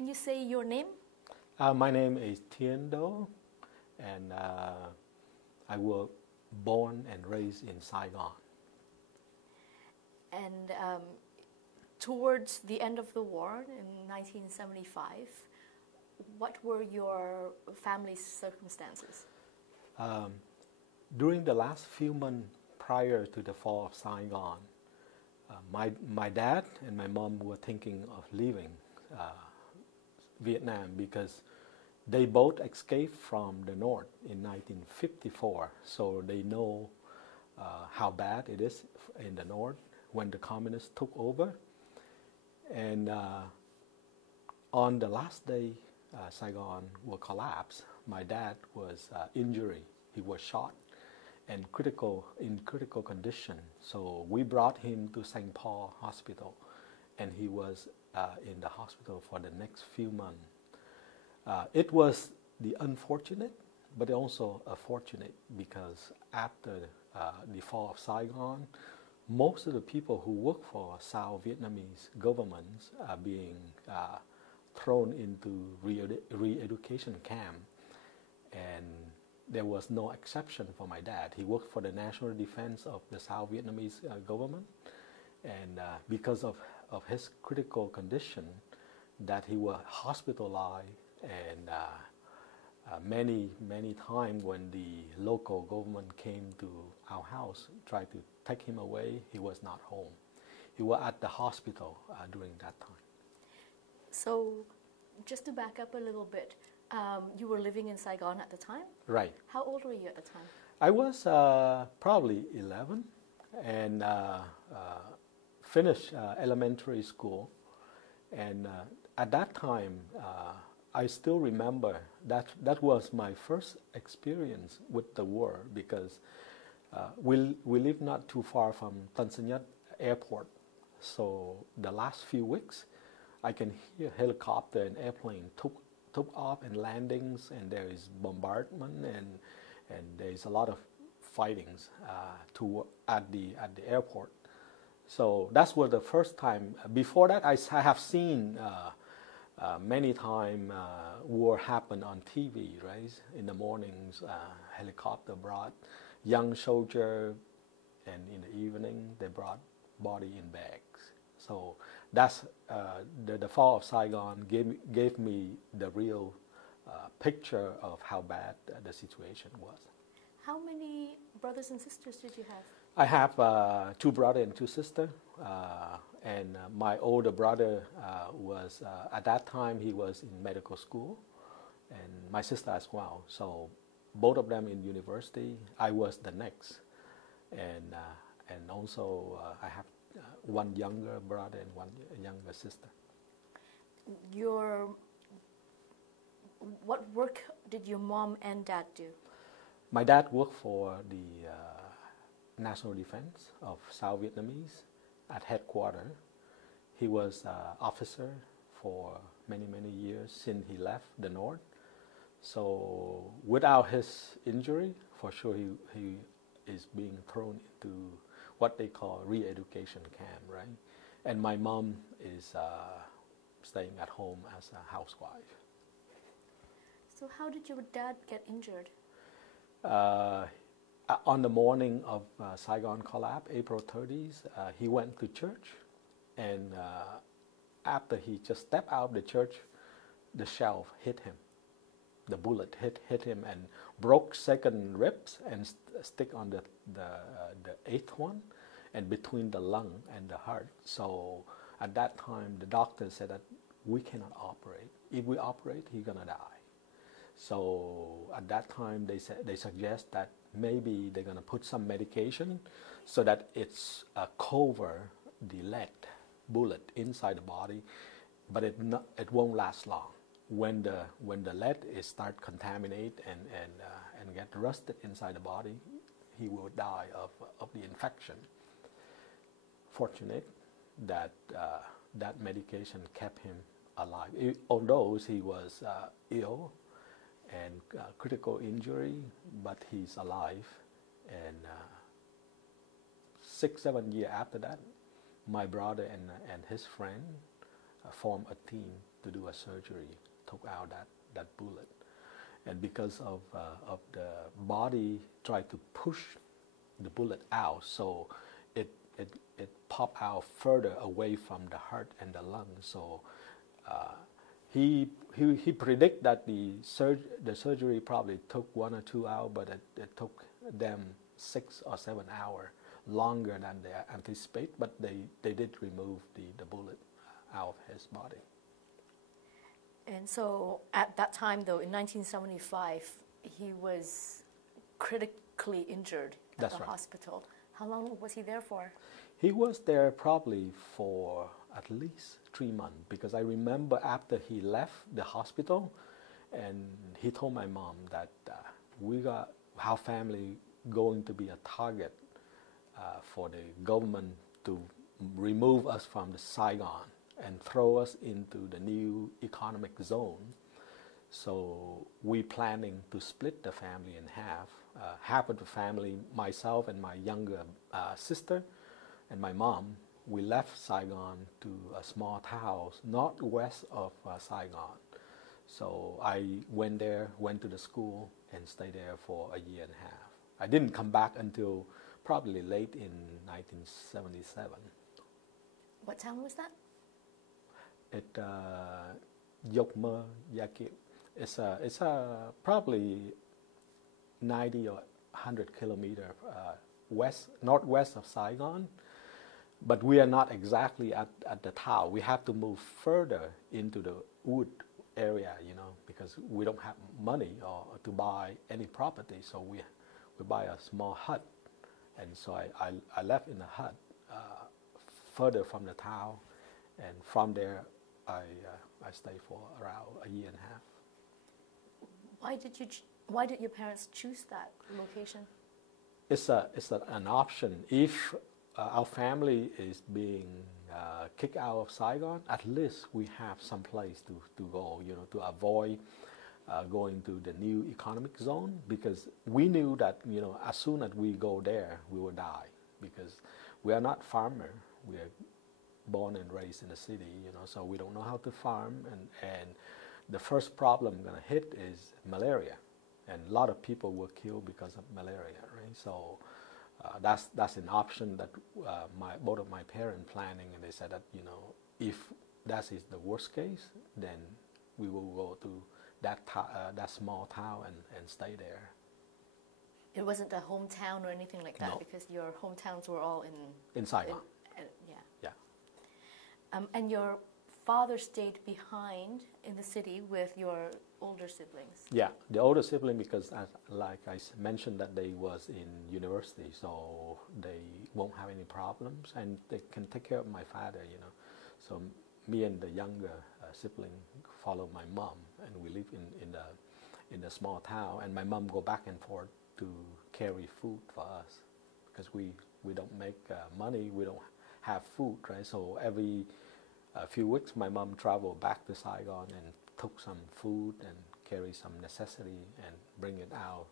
can you say your name? My name is Tien Do, and I was born and raised in Saigon. And towards the end of the war in 1975, what were your family's circumstances? During the last few months prior to the fall of Saigon, my dad and my mom were thinking of leaving Vietnam because they both escaped from the north in 1954, so they know how bad it is in the north when the communists took over. And on the last day Saigon will collapse, my dad was injured. He was shot and in critical condition. So we brought him to St. Paul Hospital, and he was in the hospital for the next few months. It was the unfortunate, but also a fortunate, because after the fall of Saigon, most of the people who work for South Vietnamese governments are being thrown into re-education camp, and there was no exception for my dad. He worked for the national defense of the South Vietnamese government, and because of his critical condition, that he was hospitalized, and many times when the local government came to our house, tried to take him away, he was not home. He was at the hospital during that time. So, just to back up a little bit, you were living in Saigon at the time? Right. How old were you at the time? I was probably 11, and finished elementary school. And at that time, I still remember that was my first experience with the war, because we live not too far from Tan Son Nhat Airport. So the last few weeks, I can hear helicopter and airplane took off and landings, and there is bombardment, and there is a lot of fightings at the airport. So that was the first time. Before that, I have seen many times war happen on TV, right? In the mornings, helicopter brought young soldier, and in the evening they brought body in bags. So that's the fall of Saigon gave me the real picture of how bad the situation was. How many brothers and sisters did you have? I have 2 brothers and 2 sisters, and my older brother was, at that time, he was in medical school, and my sister as well. So both of them in university. I was the next, and also I have 1 younger brother and 1 younger sister. What work did your mom and dad do? My dad worked for the National Defense of South Vietnamese at headquarters. He was officer for many years since he left the north. So without his injury, for sure he is being thrown into what they call re-education camp, right? And my mom is staying at home as a housewife. So how did your dad get injured? On the morning of Saigon collapse, April 30th, he went to church, and after he just stepped out of the church, the shell hit him. The bullet hit him and broke 2nd ribs and stick on the 8th one, and between the lung and the heart. So at that time, the doctor said that we cannot operate. If we operate, he's gonna die. So at that time, they suggest that maybe they're gonna put some medication so that it's cover the lead bullet inside the body, but it won't last long. When the lead is start contaminate and get rusted inside the body, he will die of the infection. Fortunate that that medication kept him alive. Although he was ill and critical injury, but he's alive. And 6-7 years after that, my brother and his friend formed a team to do a surgery, took out that bullet. And because of the body tried to push the bullet out, so it popped out further away from the heart and the lung. So he predict that the surgery probably took 1 or 2 hours, but it took them 6 or 7 hours longer than they anticipate. But they did remove the bullet out of his body. And so at that time, though, in 1975, he was critically injured at the hospital. How long was he there for? He was there probably for at least 3 months, because I remember after he left the hospital, and he told my mom that our family going to be a target for the government to remove us from the Saigon and throw us into the new economic zone. So we planning to split the family in half. Half of the family, myself and my younger sister and my mom, we left Saigon to a small town northwest of Saigon. So I went to the school and stayed there for a year and a half. I didn't come back until probably late in 1977. What town was that? Yokma Yakip. It's probably 90 or 100 kilometers northwest of Saigon, but we are not exactly at the town. We have to move further into the wood area, because we don't have money or to buy any property, so we buy a small hut, and so I left in a hut further from the town, and from there I stayed for around a year and a half. Why did your parents choose that location? It's an option. If our family is being kicked out of Saigon, at least we have some place to go, to avoid going to the new economic zone, because we knew that, as soon as we go there, we will die, because we are not farmer. We are born and raised in the city, so we don't know how to farm, and the first problem gonna hit is malaria, and a lot of people were killed because of malaria, right? So that's an option that both of my parents planning, and they said that, if that is the worst case, then we will go to that small town and stay there. It wasn't a hometown or anything like that? No. Because your hometowns were all in Saigon. Yeah. And your father stayed behind in the city with your older siblings? Yeah, the older sibling, because like I mentioned that they was in university, so they won't have any problems, and they can take care of my father, So me and the younger sibling follow my mom, and we live in the small town, and my mom go back and forth to carry food for us, because we don't make money, we don't have food, right? So every few weeks, my mom traveled back to Saigon and took some food and carry some necessity and bring it out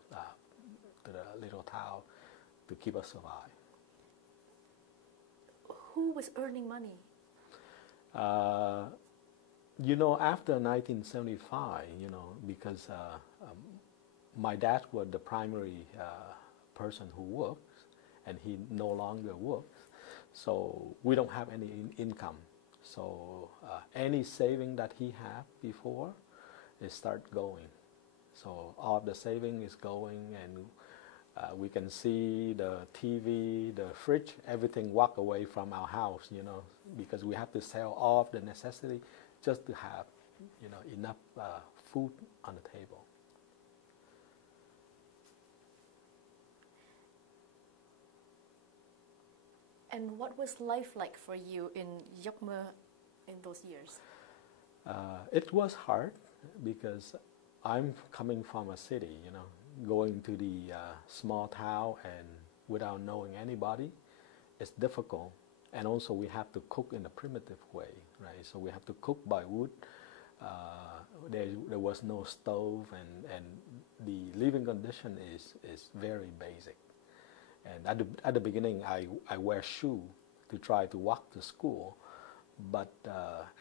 to the little town to keep us alive. Who was earning money? After 1975, because my dad was the primary person who works, and he no longer works, so we don't have any income. So any saving that he had before, it start going. So all of the saving is going, and we can see the TV, the fridge, everything walk away from our house, because we have to sell all of the necessity just to have, enough food on the table. And what was life like for you in Yokma in those years? It was hard, because I'm coming from a city, going to the small town and without knowing anybody, it's difficult. And also we have to cook in a primitive way, right? So we have to cook by wood. There was no stove, and the living condition is very basic. And at the beginning, I wear shoe to try to walk to school, but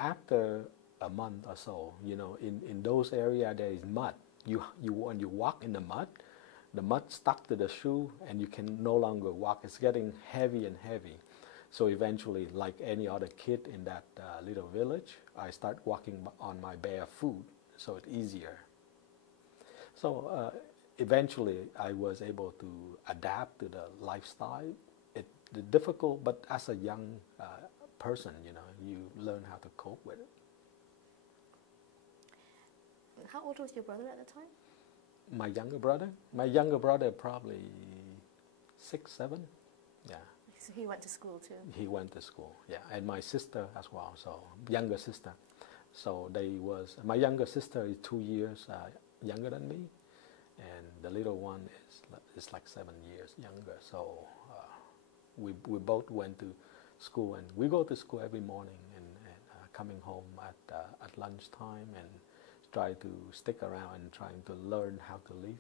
after a month or so. In those areas there is mud. When you walk in the mud stuck to the shoe, and you can no longer walk. It's getting heavy and heavy. So eventually, like any other kid in that little village, I start walking on my bare foot, so it's easier. So eventually, I was able to adapt to the lifestyle. It's difficult, but as a young person, you learn how to cope with it. How old was your brother at the time? My younger brother probably 6, 7, yeah. So he went to school too? He went to school, yeah, and my sister as well, so younger sister. So my younger sister is 2 years younger than me, and the little one is like 7 years younger. So we both went to school, and we go to school every morning, and coming home at lunchtime, and try to stick around and trying to learn how to live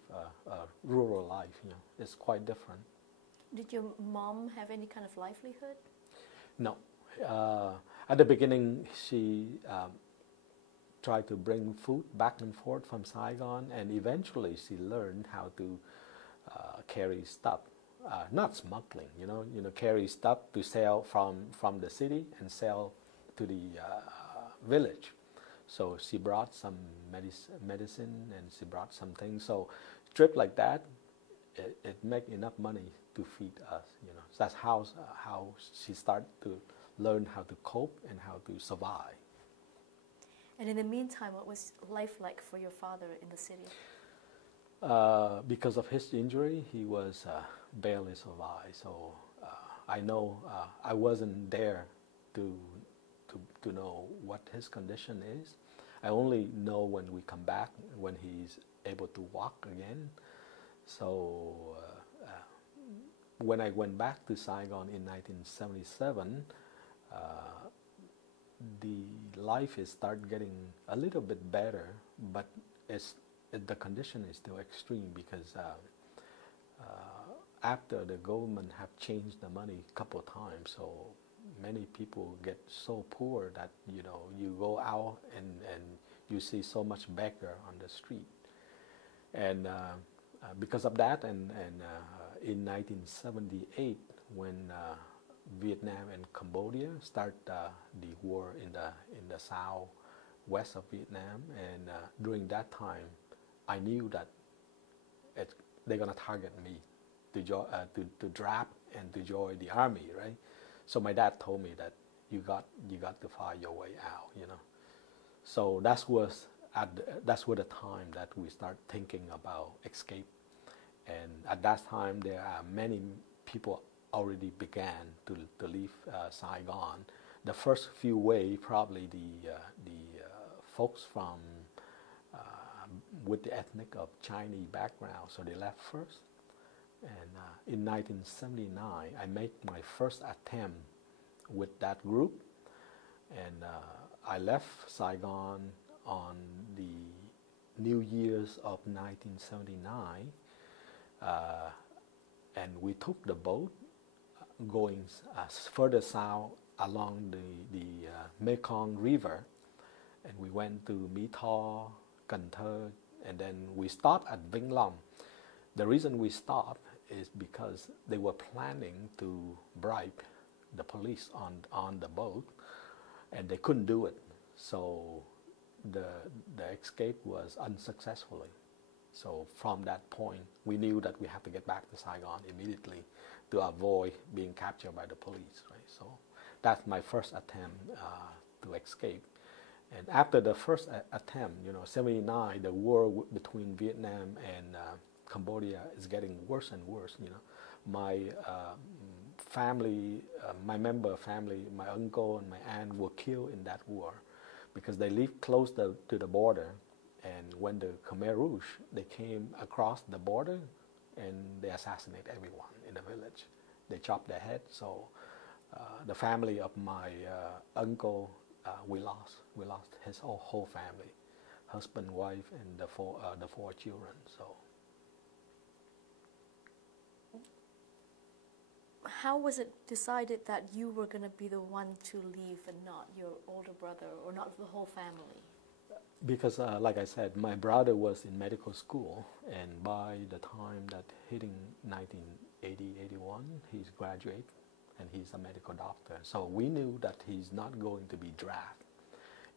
a rural life. It's quite different. Did your mom have any kind of livelihood? No. At the beginning, she tried to bring food back and forth from Saigon, and eventually she learned how to carry stuff, not smuggling. Carry stuff to sell from the city and sell to the village. So she brought some medicine, and she brought some things. So trip like that, it make enough money to feed us. So that's how she started to learn how to cope and how to survive. And in the meantime, what was life like for your father in the city? Because of his injury, he was barely survived. So I know I wasn't there to know what his condition is. I only know when we come back, when he's able to walk again. So when I went back to Saigon in 1977, the life is start getting a little bit better, but the condition is still extreme, because after the government have changed the money a couple of times, so many people get so poor that you go out and you see so much beggar on the street, and because of that, and in 1978, when Vietnam and Cambodia start the war in the southwest of Vietnam, and during that time, I knew that they're gonna target me to draft and to join the army, right? So my dad told me that you got to find your way out, So that was the time that we start thinking about escape, and at that time there are many people already began to leave Saigon. The first few wave, probably the folks from with the ethnic of Chinese background, so they left first. And in 1979, I made my first attempt with that group, and I left Saigon on the New Year's of 1979, and we took the boat going further south along the Mekong River, and we went to Micheal, Cần Thơ, and then we stopped at Vĩnh Long. The reason we stopped is because they were planning to bribe the police on the boat, and they couldn't do it. So the escape was unsuccessfully. So from that point, we knew that we had to get back to Saigon immediately to avoid being captured by the police, right? So that's my first attempt to escape. And after the first attempt, 79, the war between Vietnam and Cambodia is getting worse and worse. My family, my member family, my uncle and my aunt were killed in that war because they lived close to the border. And when the Khmer Rouge, they came across the border and they assassinated everyone in the village. They chopped their head. So the family of my uncle, we lost his whole family, husband, wife, and the four children. So how was it decided that you were going to be the one to leave and not your older brother or not the whole family? Because, like I said, my brother was in medical school, and by the time that hitting 1980, 81, he's graduate, and he's a medical doctor. So we knew that he's not going to be drafted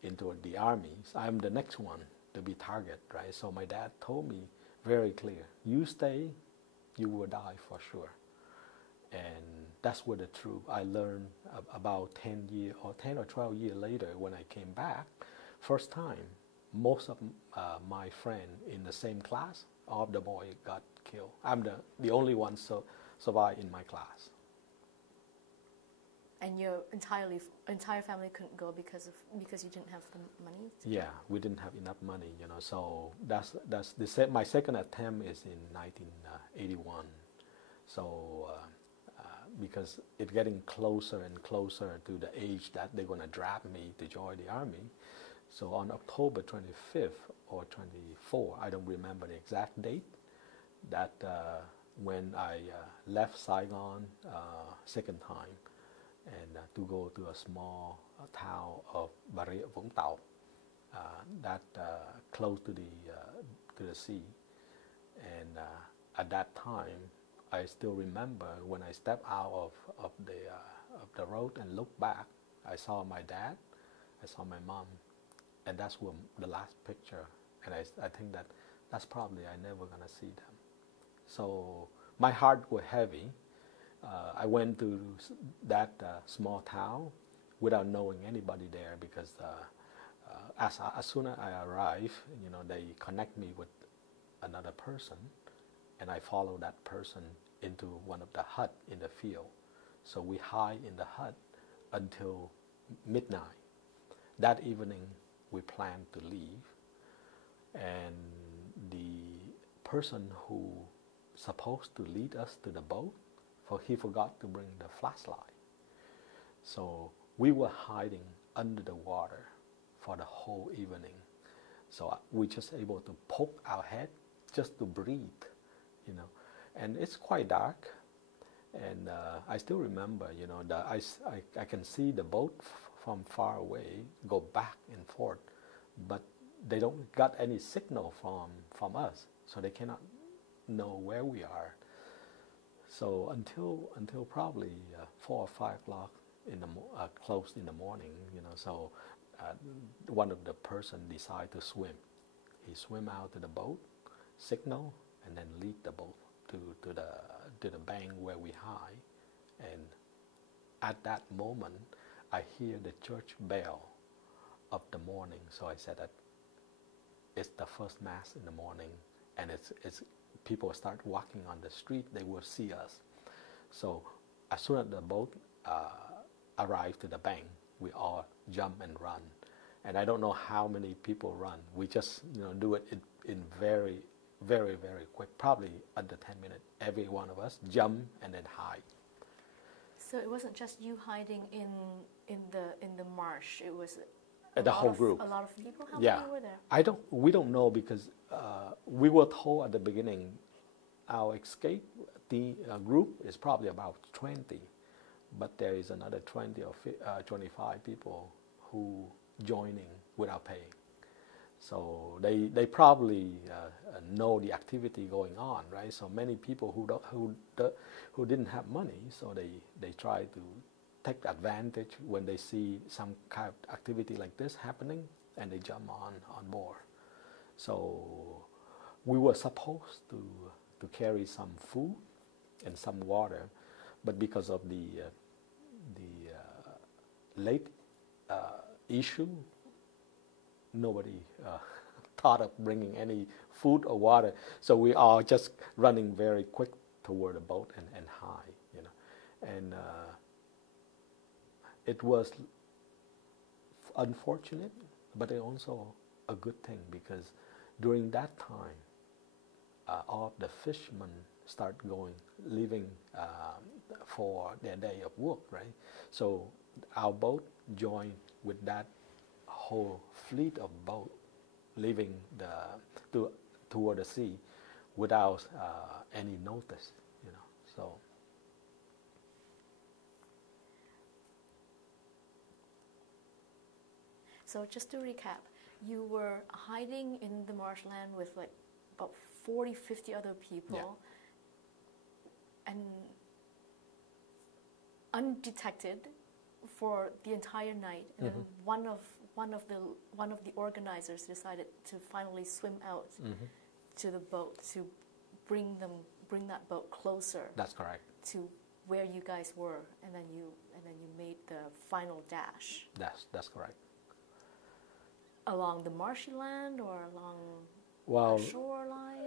into the army. So I'm the next one to be targeted, right? So my dad told me very clear, you stay, you will die for sure. And that's what the truth I learned about 10 or 12 years later when I came back. First time, most of my friend in the same class, all of the boys got killed. I'm the only one survived in my class. And your entire family couldn't go because you didn't have the money? Yeah, we didn't have enough money, you know. So my second attempt is in 1981. So because it's getting closer and closer to the age that they're going to draft me to join the army. So on October 25th or 24, I don't remember the exact date, that when I left Saigon second time and to go to a small town of Bà Rịa Vũng Tàu, that close to the sea. And at that time, I still remember when I stepped out of the road and looked back, I saw my dad, I saw my mom, and that's the last picture. And I think that's probably I never gonna see them. So my heart was heavy. I went to that small town without knowing anybody there, because as soon as I arrived, you know, they connect me with another person, and I follow that person into one of the hut in the field. So we hide in the hut until midnight. That evening, we planned to leave, and the person who supposed to lead us to the boat, he forgot to bring the flashlight. So we were hiding under the water for the whole evening. So we just able to poke our head just to breathe, you know. And it's quite dark, and I still remember, you know, I can see the boat from far away go back and forth, but they don't got any signal from us, so they cannot know where we are. So until probably 4 or 5 o'clock close in the morning, you know. So one of the person decide to swim. He swim out to the boat, signal, and then lead the boat to the bank where we hide. And at that moment, I hear the church bell of the morning. So I said that it's the first mass in the morning, and it's people start walking on the street, they will see us. So as soon as the boat arrived to the bank, we all jump and run. And I don't know how many people run. We just, you know, do it in very, very, very quick, probably under 10 minutes. Every one of us jump and then hide. So it wasn't just you hiding in the marsh. It was the whole group. A lot of people. How many were there? We don't know, because we were told at the beginning our escape group is probably about 20, but there is another 20 or 25 people who joining without paying. So they probably know the activity going on, right? So many people who didn't have money, so they try to take advantage when they see some kind of activity like this happening, and they jump on board. So we were supposed to carry some food and some water, but because of the late issue, nobody thought of bringing any food or water. So we are just running very quick toward the boat and hide, you know. And it was unfortunate, but it also a good thing, because during that time, all of the fishermen start leaving for their day of work, right? So our boat joined with that whole fleet of boat leaving toward the sea without any notice, you know. So So just to recap, you were hiding in the marshland with like about 40, 50 other people, and undetected for the entire night. And then one of the organizers decided to finally swim out to the boat to bring that boat closer. That's correct. To where you guys were, and then you made the final dash. That's correct. Along the marshy land or along the shoreline?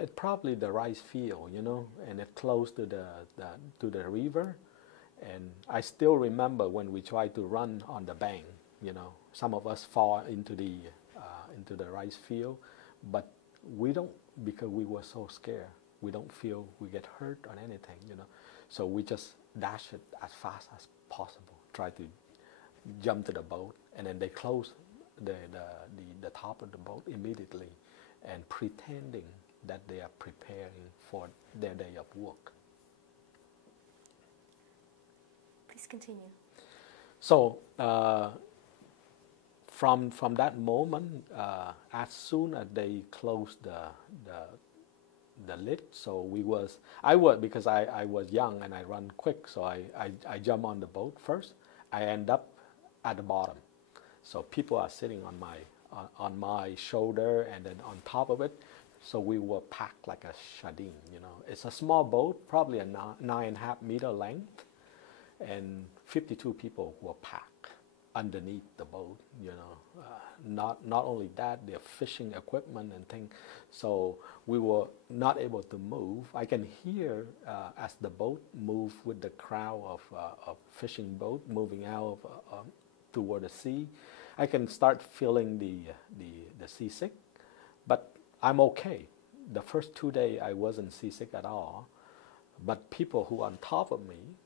It's probably the rice field, you know, and it's close to the river. And I still remember when we tried to run on the bank, you know, some of us fall into the rice field, but we don't, because we were so scared. We don't feel we get hurt or anything, you know. So we just dash it as fast as possible, try to jump to the boat, and then they close the top of the boat immediately, and pretending that they are preparing for their day of work. Please continue. So from that moment, as soon as they closed the lid, so because I was young and I run quick, so I jump on the boat first. I end up at the bottom, so people are sitting on my shoulder and then on top of it. So we were packed like a sardine, you know. It's a small boat, probably a 9.5 meter length, and 52 people were packed underneath the boat, you know. Not only that, their fishing equipment and things. So we were not able to move. I can hear as the boat moved with the crowd of fishing boat moving out toward the sea. I can start feeling the seasick, but I'm okay. The first 2 days I wasn't seasick at all, but people who on top of me,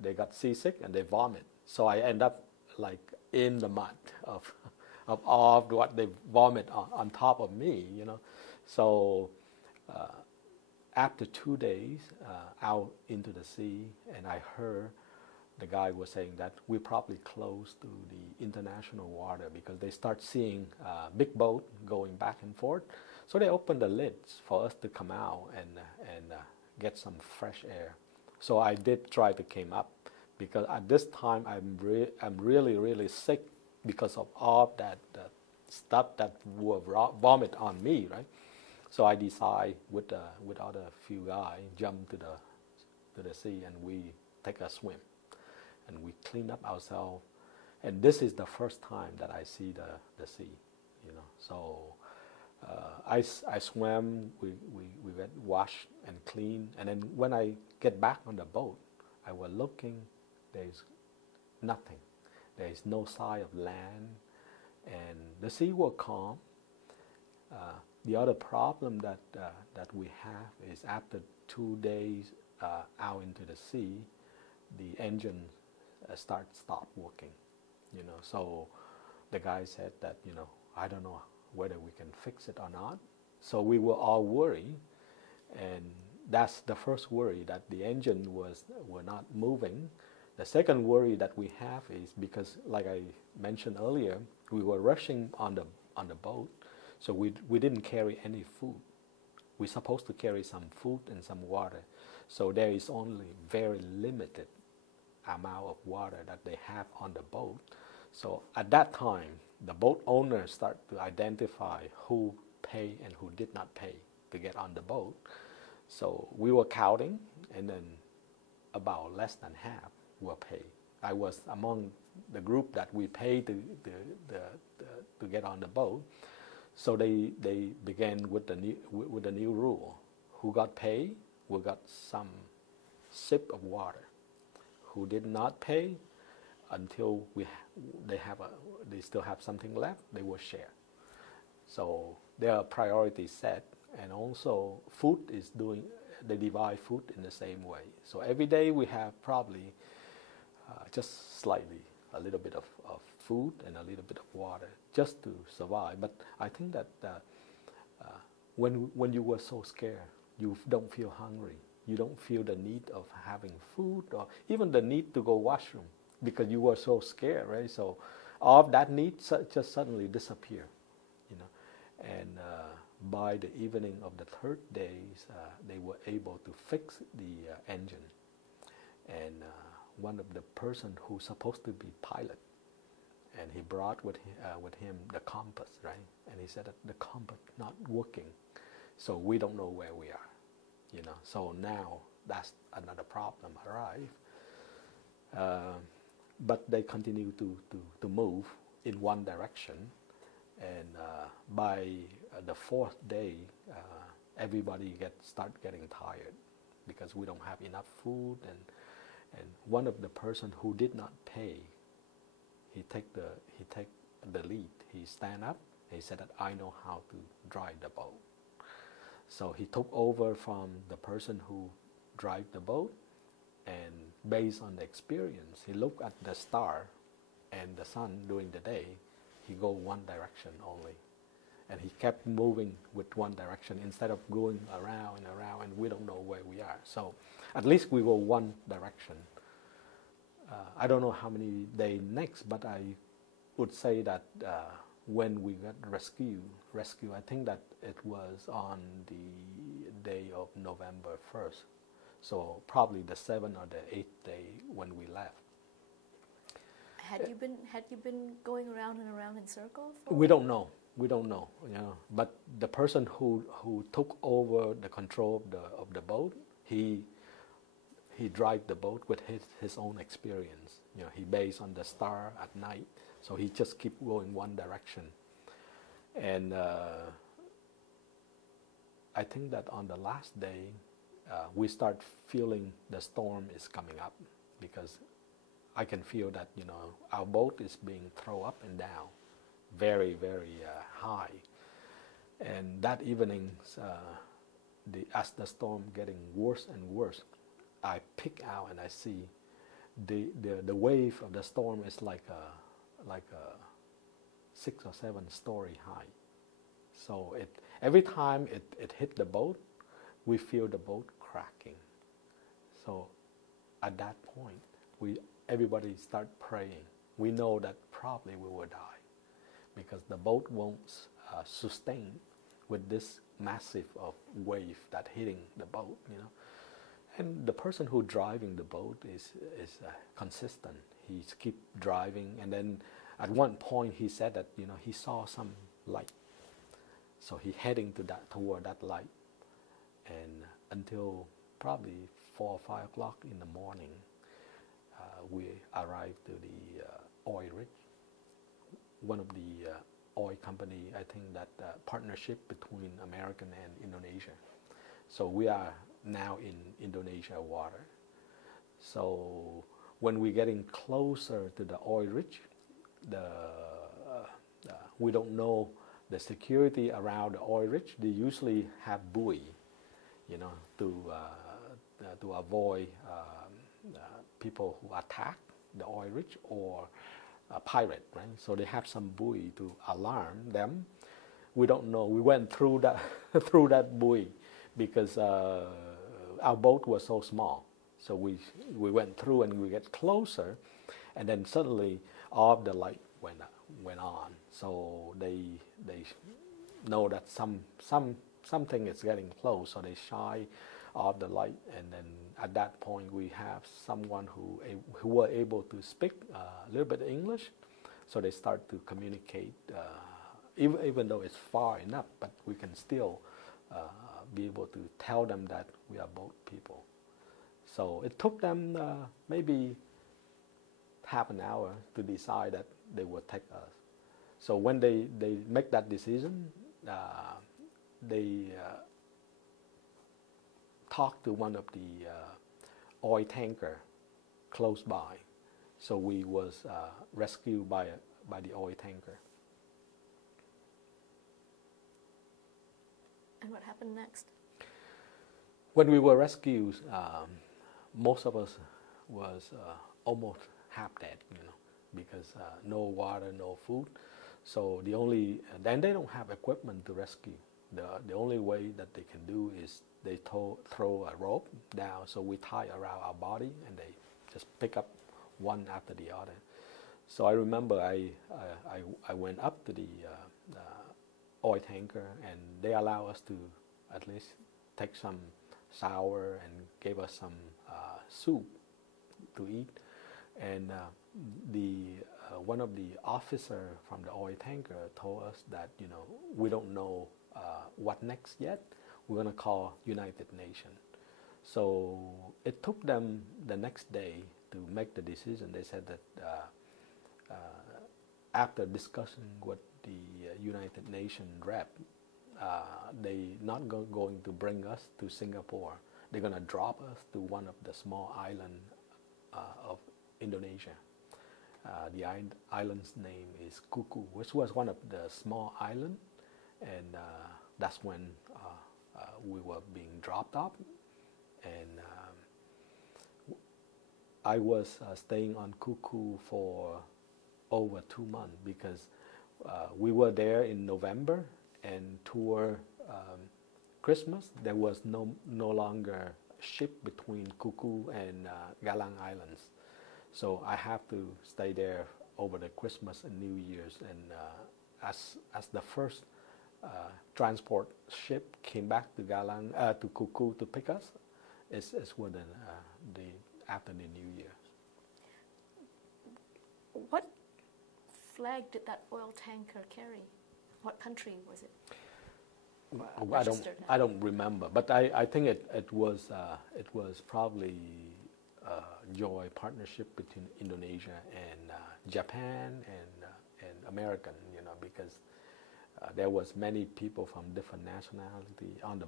they got seasick and they vomit. So I end up like in the mud of all of what they vomit on top of me, you know. So after 2 days out into the sea, and I heard the guy was saying that we're probably close to the international water, because they start seeing big boat going back and forth. So they opened the lids for us to come out and get some fresh air. So I did try to came up, because at this time I'm really sick because of all that stuff that were vomit on me, right? So I decide with other few guys jump to the sea, and we take a swim, and we clean up ourselves. And this is the first time that I see the sea, you know. So I swam, we get washed and clean, and then when I get back on the boat, I was looking, there's nothing. There is no sign of land, and the sea was calm. The other problem that we have is after 2 days out into the sea, the engine stop working, you know. So the guy said that, you know, I don't know whether we can fix it or not. So we were all worried, and that's the first worry, that the engine were not moving. The second worry that we have is because, like I mentioned earlier, we were rushing on the boat, so we didn't carry any food. We're supposed to carry some food and some water, so there is only very limited amount of water that they have on the boat. So at that time, the boat owners start to identify who paid and who did not pay to get on the boat. So we were counting, and then about less than half were paid. I was among the group that we paid to get on the boat. So they began with the new rule: who got paid will got some sip of water. Who did not pay, until they still have something left, they will share. So there are priorities set, and also food is they divide food in the same way. So every day we have probably just slightly a little bit of food and a little bit of water just to survive. But I think that when you were so scared, you don't feel hungry. You don't feel the need of having food or even the need to go washroom, because you were so scared, right? So all of that need just suddenly disappear, you know. And by the evening of the third day, they were able to fix the engine. And one of the person who's supposed to be pilot, and he brought with him the compass, right? And he said that the compass not working, so we don't know where we are, you know. So now that's another problem arrive. But they continue to move in one direction, and by the fourth day, everybody start getting tired because we don't have enough food, and one of the person who did not pay, he take the lead. He stand up. He said that I know how to drive the boat. So he took over from the person who drive the boat, and based on the experience, he looked at the star and the sun during the day. He go one direction only, and he kept moving with one direction instead of going around and around, and we don't know where we are. So at least we go one direction. I don't know how many days next, but I would say that when we got rescue, I think that it was on the day of November 1st. So probably the 7th or the 8th day when we left. Had you been going around and around in circles? We don't know. We don't know. You know. But the person who took over the control of the boat, he drive the boat with his own experience. You know, he based on the star at night, so he just keep going one direction. And I think that on the last day, we start feeling the storm is coming up, because I can feel that, you know, our boat is being thrown up and down, very, very high. And that evening, as the storm getting worse and worse, I pick out and I see the wave of the storm is like a 6 or 7 story high. So every time it hit the boat, we feel the boat cracking. So at that point, everybody start praying. We know that probably we will die, because the boat won't sustain with this massive of wave that hitting the boat, you know. And the person who driving the boat is consistent. He keep driving, and then at one point he said that, you know, he saw some light. So he heading toward that light, and until probably 4 or 5 o'clock in the morning, we arrived to the oil rig. One of the oil company, I think that partnership between American and Indonesia. So we are now in Indonesia water. So when we're getting closer to the oil rig, we don't know the security around the oil rig. They usually have buoy, you know, to avoid people who attack the oil rig or pirate, right? So they have some buoy to alarm them. We don't know. We went through that through that buoy because our boat was so small. So we went through and we get closer, and then suddenly all of the light went on. So they know that something is getting close. So they shy off the light, and then at that point we have someone who were able to speak a little bit English. So they start to communicate, even though it's far enough, but we can still be able to tell them that we are boat people. So it took them maybe half an hour to decide that they would take us. So when they make that decision, they talked to one of the oil tanker close by. So we was rescued by the oil tanker. And what happened next? When we were rescued, most of us was almost half dead, you know, because no water, no food. So then they don't have equipment to rescue. The only way that they can do is they throw a rope down, so we tie around our body, and they just pick up one after the other. So I remember I went up to the oil tanker, and they allow us to at least take some shower and gave us some soup to eat. And the one of the officer from the oil tanker told us that, you know, we don't know what next yet. We're gonna call United Nations. So it took them the next day to make the decision. They said that after discussing with the United Nations rep, they not going to bring us to Singapore. They're gonna drop us to one of the small island of Indonesia. The island's name is Coeurs, which was one of the small island, and that's when we were being dropped off. And I was staying on Coeurs for over 2 months, because we were there in November, and toward Christmas there was no longer ship between Coeurs and Galang Islands. So I have to stay there over the Christmas and New Year's. And as the first transport ship came back to Galang to Coeurs to pick us, it's when after the New Year. What flag did that oil tanker carry? What country was it? I don't remember, but I think it was probably a joint partnership between Indonesia and Japan and American, you know, because there was many people from different nationality on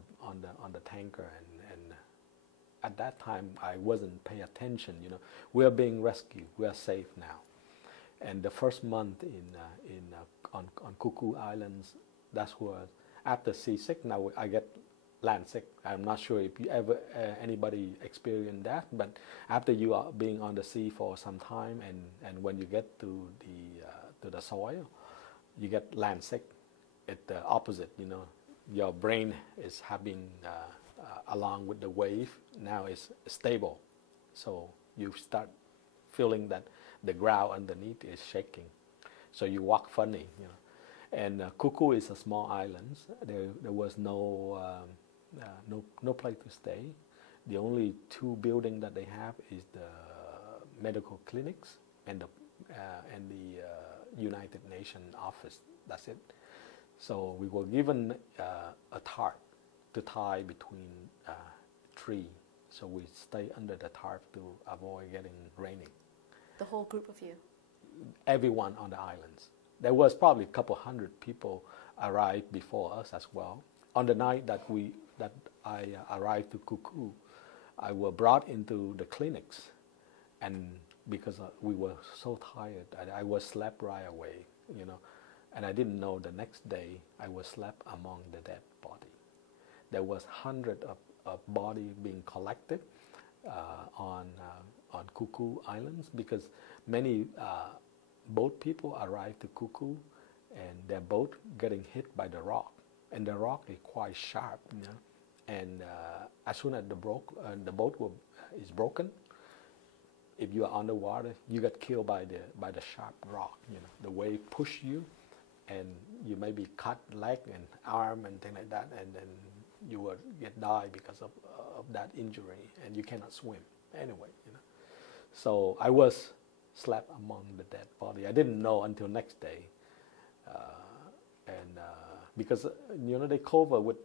the tanker, and at that time I wasn't paying attention, you know. We are being rescued, we are safe now. And the first month on Coeurs Islands, that's where, after seasick, now I get land sick. I'm not sure if you ever anybody experienced that, but after you are being on the sea for some time, and when you get to the soil, you get land sick. It's the opposite, you know. Your brain is having along with the wave, now it's stable, so you start feeling that the ground underneath is shaking, so you walk funny, you know. And Coeurs is a small island. There was no place to stay. The only two buildings that they have is the medical clinics and the United Nations office. That's it. So we were given a tarp to tie between tree. So we stay under the tarp to avoid getting raining. The whole group of you? Everyone on the islands. There was probably a couple hundred people arrived before us as well. On the night that I arrived to Coeurs, I was brought into the clinics, and because we were so tired, I was slept right away, you know, and I didn't know the next day I was slept among the dead body. There was hundreds of bodies being collected on Coeurs Islands, because many boat people arrived to Coeurs, and their boat getting hit by the rock, and the rock is quite sharp, you know. And as soon as the boat is broken, if you are underwater, you get killed by the sharp rock. You know, the wave push you, and you maybe cut leg and arm and things like that, and then you will die because of that injury, and you cannot swim anyway. You know, so I was slept among the dead body. I didn't know until next day, and because you know they cover with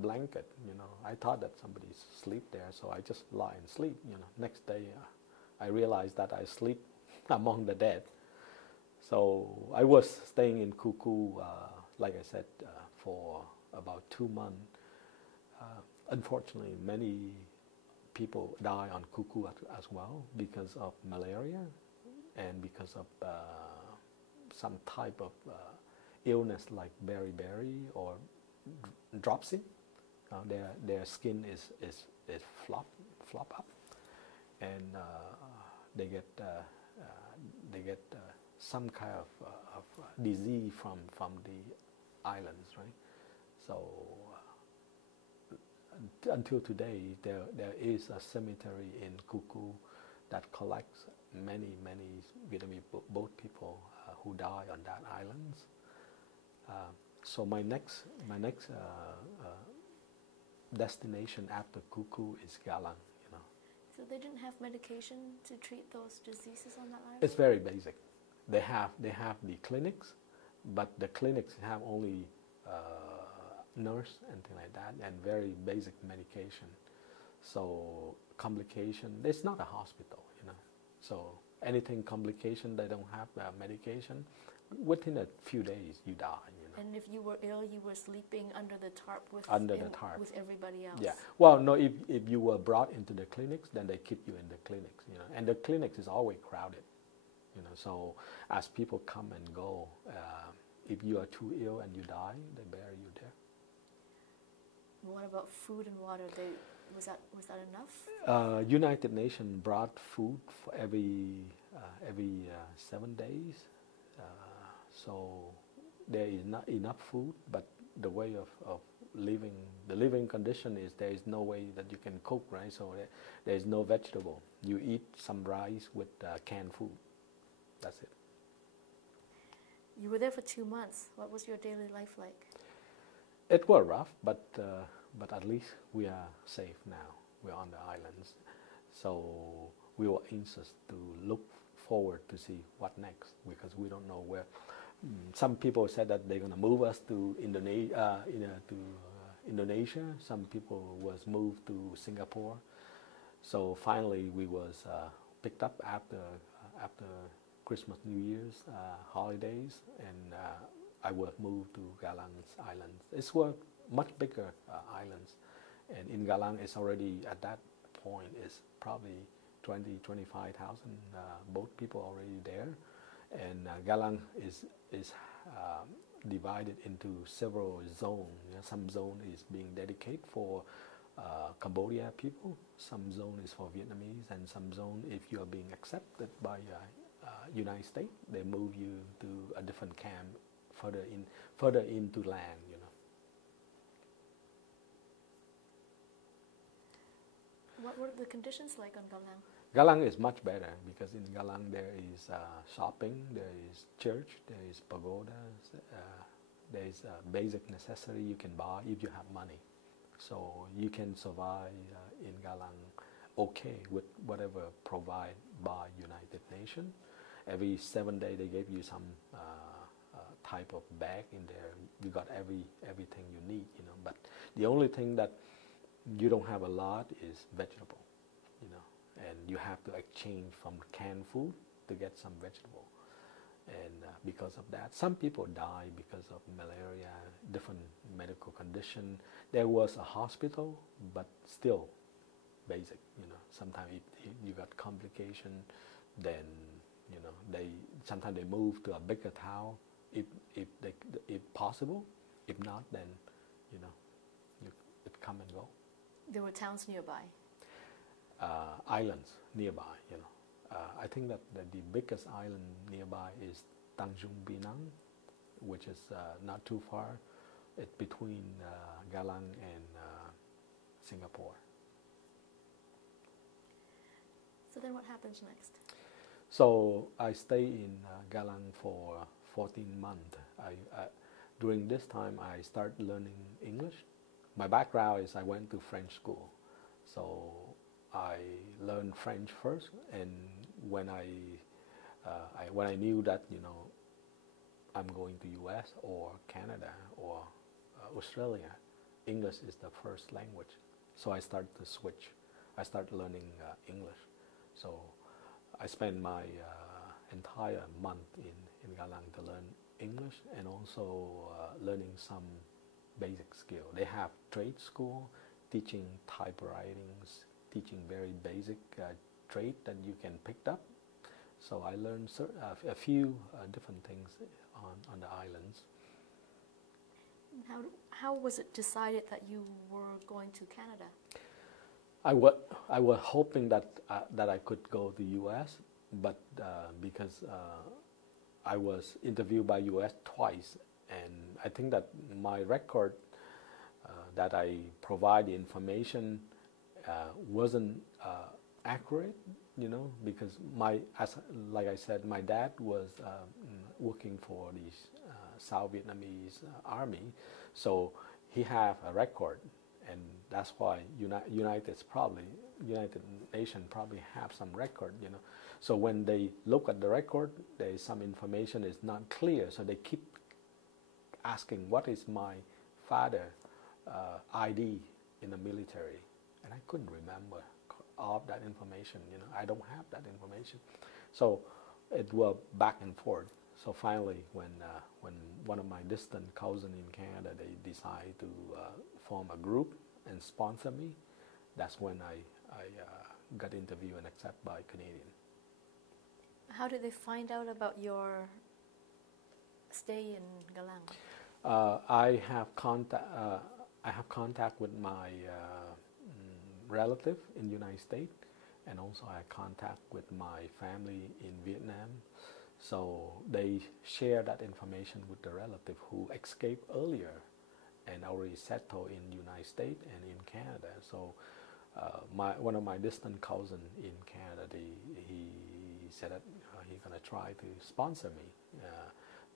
blanket. You know, I thought that somebody sleep there, so I just lie and sleep. You know, next day I realized that I sleep among the dead. So I was staying in Coeurs, like I said, for about 2 months. Unfortunately, many people die on Coeurs as well because of malaria and because of some type of illness like beriberi or dropsy. Their skin is flop up, and they get some kind of disease from the islands, right? So until today, there is a cemetery in Coeurs that collects many Vietnamese boat people who die on that islands. So my next destination after Cuckoo is Galang. So they didn't have medication to treat those diseases on that island? It's very basic. They have the clinics, but the clinics have only nurse and things like that, and very basic medication. So complication, it's not a hospital, So anything complication, they don't have medication. Within a few days, you die. And if you were ill, you were sleeping under the tarp with everybody else. Yeah. Well, no. If you were brought into the clinics, then they keep you in the clinics. And the clinics is always crowded. So as people come and go, if you are too ill and you die, they bury you there. What about food and water? Was that enough? United Nations brought food for every 7 days. So there is not enough food, but the way of living, the living condition is there is no way that you can cook, right? So there is no vegetable. You eat some rice with canned food. That's it. You were there for 2 months. What was your daily life like? It was rough, but at least we are safe now. We're on the islands. So we were anxious to look forward to see what next, because we don't know where. Some people said that they're going to move us to Indonesia. Some people was moved to Singapore. So finally, we was picked up after Christmas, New Year's holidays, and I was moved to Galang's islands. It's were much bigger islands, and in Galang, it's already at that point is probably 25,000 boat people already there. And Galang is divided into several zones. Some zone is being dedicated for Cambodia people, some zone is for Vietnamese, and some zone, if you are being accepted by United States, they move you to a different camp further into land. What were the conditions like on Galang? Galang is much better, because in Galang there is shopping, there is church, there is pagodas, there is basic necessity you can buy if you have money. So you can survive in Galang okay with whatever provided by United Nations. Every 7 days they gave you some type of bag in there. You got everything you need, But the only thing that you don't have a lot is vegetable, and you have to exchange from canned food to get some vegetable. And because of that, some people die because of malaria, different medical condition. There was a hospital, but still basic, Sometimes if you got complication, then, sometimes they move to a bigger town if possible. If not, then, it come and go. There were towns nearby? Islands nearby, I think that the biggest island nearby is Tanjung Pinang, which is not too far. It's between Galang and Singapore. So then what happens next? So I stay in Galang for 14 months. During this time, I start learning English. My background is I went to French school. So I learned French first, and when I knew that I'm going to U.S. or Canada or Australia, English is the first language. So I started to switch. I started learning English. So I spent my entire month in Galang to learn English, and also learning some basic skill. They have trade school teaching typewritings, teaching very basic trade that you can pick up. So I learned a few different things on the islands. How was it decided that you were going to Canada? I was hoping that I could go to U.S., but because I was interviewed by U.S. twice, and I think that my record that I provide the information wasn't accurate, because like I said, my dad was working for the South Vietnamese army, so he have a record, and that's why United Nations probably have some record, So when they look at the record, there is some information is not clear, so they keep asking, what is my father ID in the military? And I couldn't remember all of that information, I don't have that information. So it was back and forth. So finally, when one of my distant cousins in Canada, they decided to form a group and sponsor me, that's when I got interviewed and accepted by Canadian. How did they find out about your stay in Galang? I have contact with my relative in the United States, and also I have contact with my family in Vietnam. So they share that information with the relative who escaped earlier and already settled in the United States and in Canada. So one of my distant cousins in Canada, he said that he's going to try to sponsor me.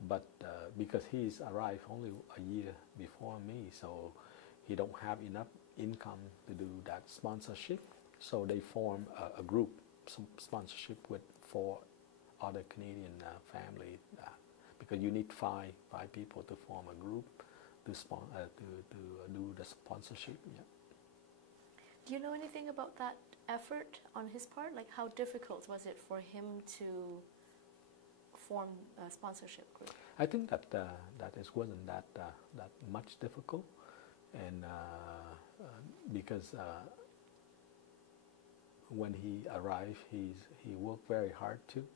But because he's arrived only a year before me, so he don't have enough income to do that sponsorship. So they form a group, some sponsorship with 4 other Canadian family, because you need five people to form a group to do the sponsorship. Yeah. Do you know anything about that effort on his part? Like, how difficult was it for him to form a sponsorship group? I think that wasn't that much difficult, and because when he arrived, he worked very hard too.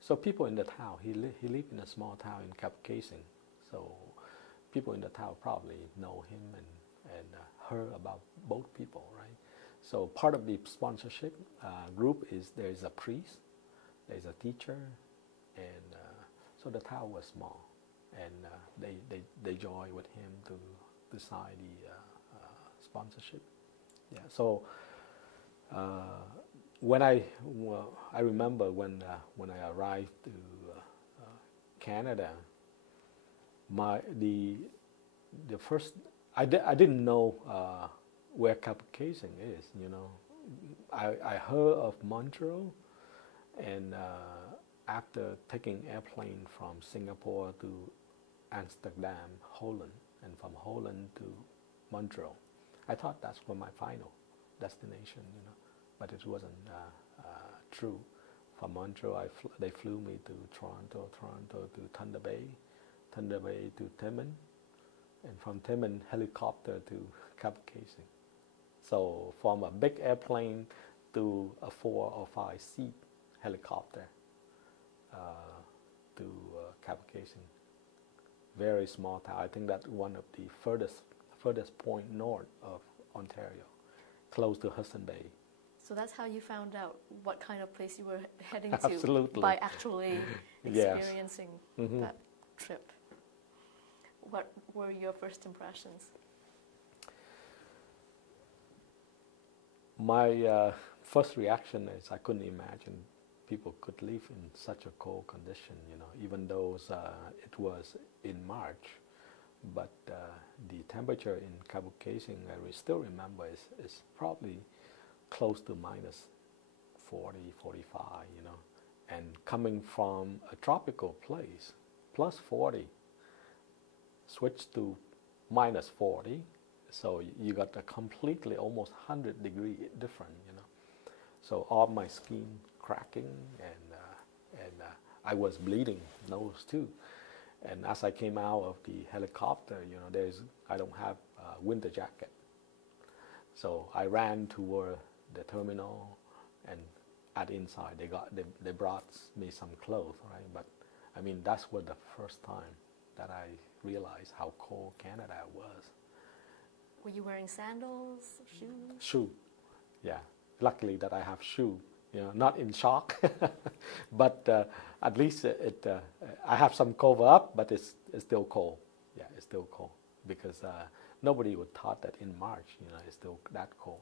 So people in the town, he lived in a small town in Cap-Casing, so people in the town probably know him and heard about both people, right? So part of the sponsorship group is there is a priest, there is a teacher, and so the town was small, and they joined with him to sign the sponsorship. Yeah. So I remember when I arrived to Canada, the first I didn't know where Cap-Casing is. I heard of Montreal, and after taking airplane from Singapore to Amsterdam, Holland, and from Holland to Montreal, I thought that's for my final destination, but it wasn't true. From Montreal, they flew me to Toronto to Thunder Bay to Timmins, and from Timmins helicopter to Cap-Casing. So from a big airplane to a 4 or 5 seat helicopter to Cap-Casing. Very small town. I think that's one of the furthest point north of Ontario, close to Hudson Bay. So that's how you found out what kind of place you were heading to. Absolutely. By actually experiencing that trip. What were your first impressions? My first reaction is I couldn't imagine people could live in such a cold condition, even though it was in March. But the temperature in Cap-Casing, I still remember, is probably close to minus 40, 45, and coming from a tropical place, plus 40, switch to minus 40, so you got a completely almost 100-degree difference, So all my skin cracking, and I was bleeding nose too. And as I came out of the helicopter, I don't have a winter jacket. So I ran toward the terminal, and at inside they brought me some clothes, right? But I mean, that was the first time that I realized how cold Canada was. Were you wearing sandals, shoes? Shoe, yeah. Luckily that I have shoe, not in shock, but at least I have some cover up, but it's still cold. Yeah, it's still cold because nobody would thought that in March, it's still that cold.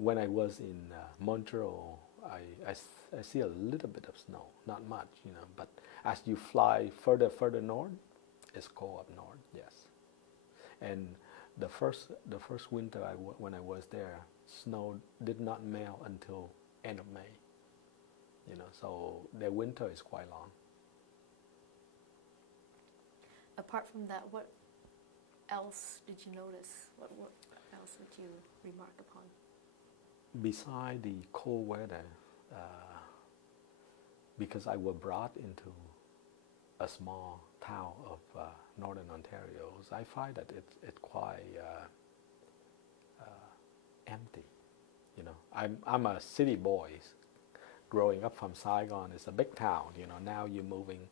when I was in Montreal, I see a little bit of snow, not much, but as you fly further north, it's cold up north, yes. And the first winter when I was there, snow did not melt until end of May, so the winter is quite long. Apart from that, what else did you notice? What else would you remark upon? Beside the cold weather, because I was brought into a small town of northern Ontario, I find that it's quite empty. I'm a city boy. Growing up from Saigon, it's a big town. Now you're moving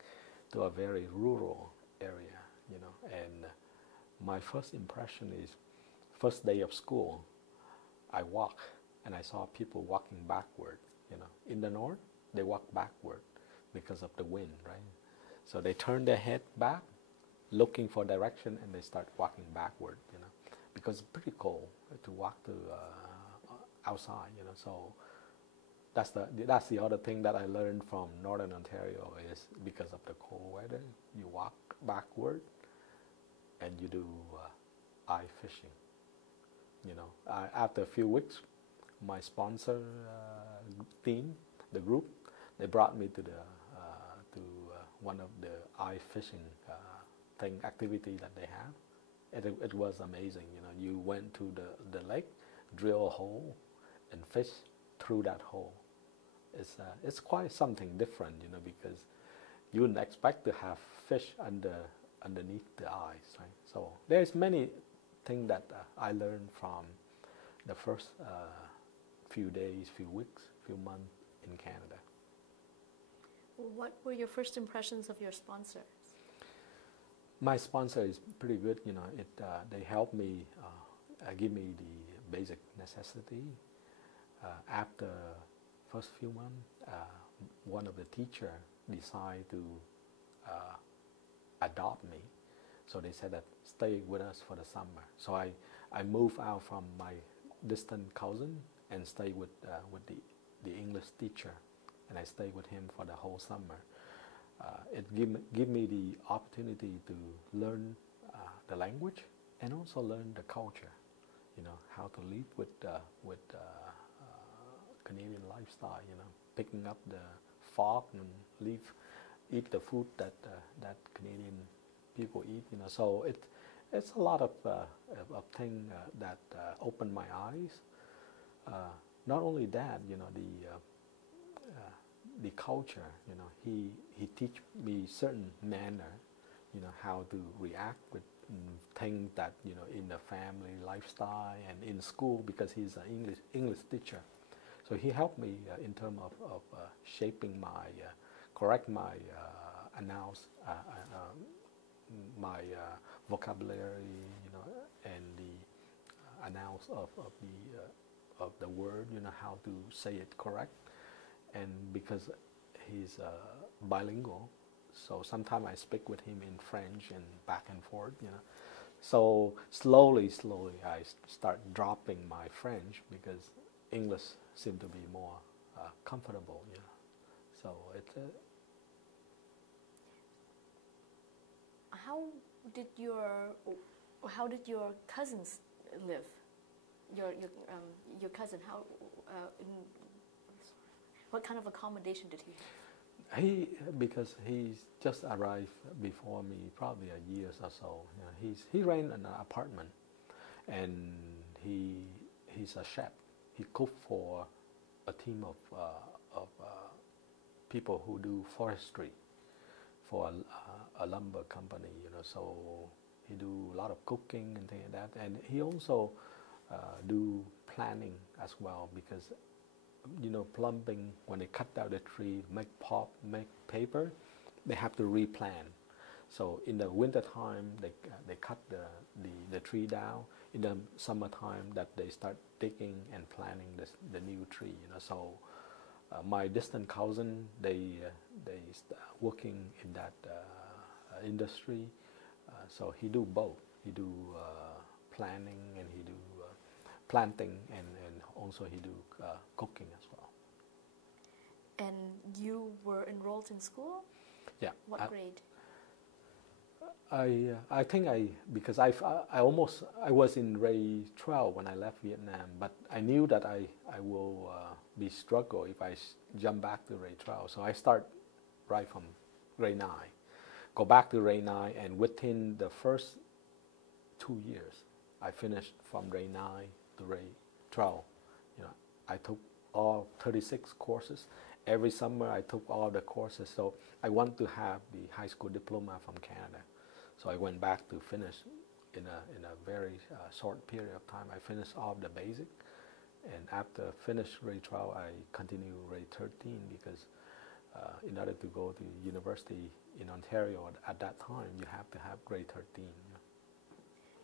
to a very rural area. And my first impression is, first day of school, I walk and I saw people walking backward. In the north, they walk backward because of the wind, right? So they turn their head back, looking for direction, and they start walking backward, because it's pretty cold to walk to outside, So that's the other thing that I learned from northern Ontario is because of the cold weather, you walk backward, and you do eye fishing. After a few weeks, my sponsor team, the group, they brought me to one of the eye fishing activity that they have. It was amazing. You went to the lake, drill a hole, and fish through that hole. It's quite something different, because you wouldn't expect to have fish underneath the eyes, right? So there's many things that I learned from the first few days, few weeks, few months in Canada. What were your first impressions of your sponsors? My sponsor is pretty good. They help me, give me the basic necessity. After first few months, one of the teacher decided to adopt me. So they said that stay with us for the summer. So I moved out from my distant cousin and stay with the English teacher, and I stayed with him for the whole summer. It give me the opportunity to learn the language and also learn the culture. How to live with Canadian lifestyle. Picking up the fork and eat the food that Canadian people eat. So it's a lot of things that opened my eyes. Not only that, the culture. He teach me certain manner. How to react with things that in the family lifestyle and in school, because he's an English teacher. So he helped me in terms of shaping correct my my vocabulary, and the announce of the word, how to say it correct. And because he's bilingual, so sometimes I speak with him in French and back and forth, So slowly I start dropping my French because English seemed to be more comfortable, So it's How did your cousins live? Your cousin, what kind of accommodation did he have? Because he's just arrived before me, probably a year or so. He ran an apartment, and he's a chef. He cooked for a team of people who do forestry for a lumber company. So he do a lot of cooking and things like that, and he also do planning as well, because plumbing, when they cut down the tree, make paper, they have to replant. So in the winter time, they cut the tree down. In the summertime, that they start digging and planting the new tree. So my distant cousin, they working in that industry. So he do both. He do planning, and he do planting and also he do cooking as well. And you were enrolled in school? Yeah. What grade? I think because I was in grade 12 when I left Vietnam, but I knew that I will be struggle if I jump back to grade 12. So I start right from grade 9, go back to grade 9, and within the first 2 years, I finished from grade 9 to grade 12. You know, I took all 36 courses. Every summer I took all the courses. So I want to have the high school diploma from Canada. So I went back to finish in a very short period of time. I finished all the basic, and after finish grade 12, I continue grade 13 because in order to go to university in Ontario at that time, you have to have grade 13. You know.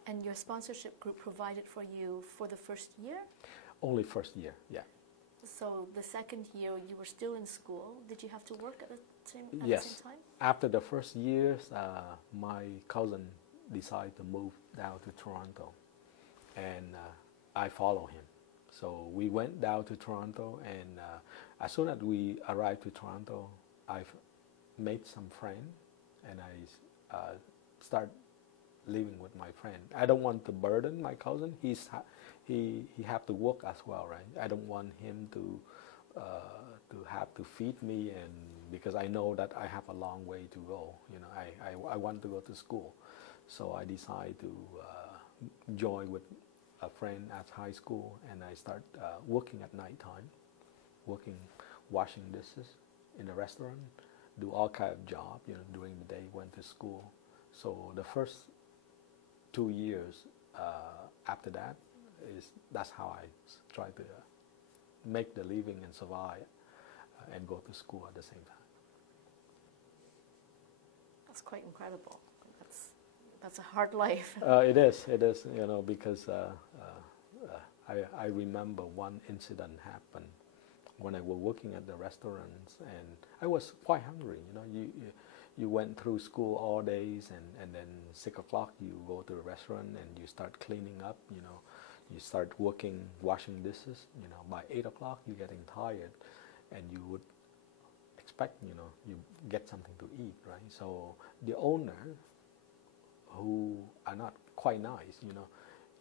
And your sponsorship group provided for you for the first year? Only first year, yeah. So the second year, you were still in school. Did you have to work at the same time? After the first years, my cousin decided to move down to Toronto, and I followed him. So we went down to Toronto, and as soon as we arrived to Toronto, I made some friends, and I start living with my friend. I don't want to burden my cousin. He have to work as well, right? I don't want him to have to feed me, and because I know that I have a long way to go. You know, I want to go to school, so I decide to join with a friend at high school, and I start working at nighttime, washing dishes in a restaurant, do all kind of job. You know, during the day went to school. So the first 2 years after that that's how I try to make the living and survive and go to school at the same time. That's quite incredible. That's a hard life. It is, you know, because I remember one incident happened when I was working at the restaurants, and I was quite hungry. You know, you went through school all days, and then 6 o'clock you go to the restaurant and you start cleaning up. You know, you start working, washing dishes. You know, by 8 o'clock you're getting tired, and you would expect, you know, you get something to eat, right? So the owner, who are not quite nice, you know,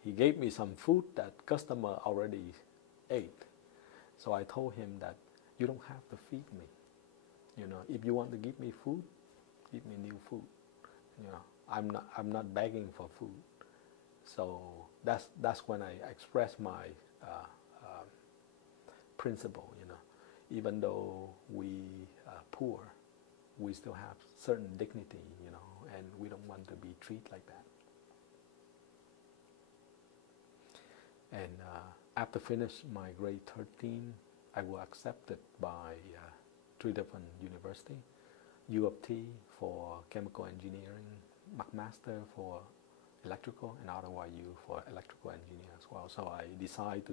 he gave me some food that customer already ate. So I told him that you don't have to feed me. You know, if you want to give me food, give me new food. You know, I'm not begging for food. So that's when I express my principle. You know, even though we are poor, we still have certain dignity. You know, and we don't want to be treated like that. And after finish my grade 13, I was accepted by 3 different universities. U of T for chemical engineering, McMaster for electrical, and Ottawa U for electrical engineer as well. So I decided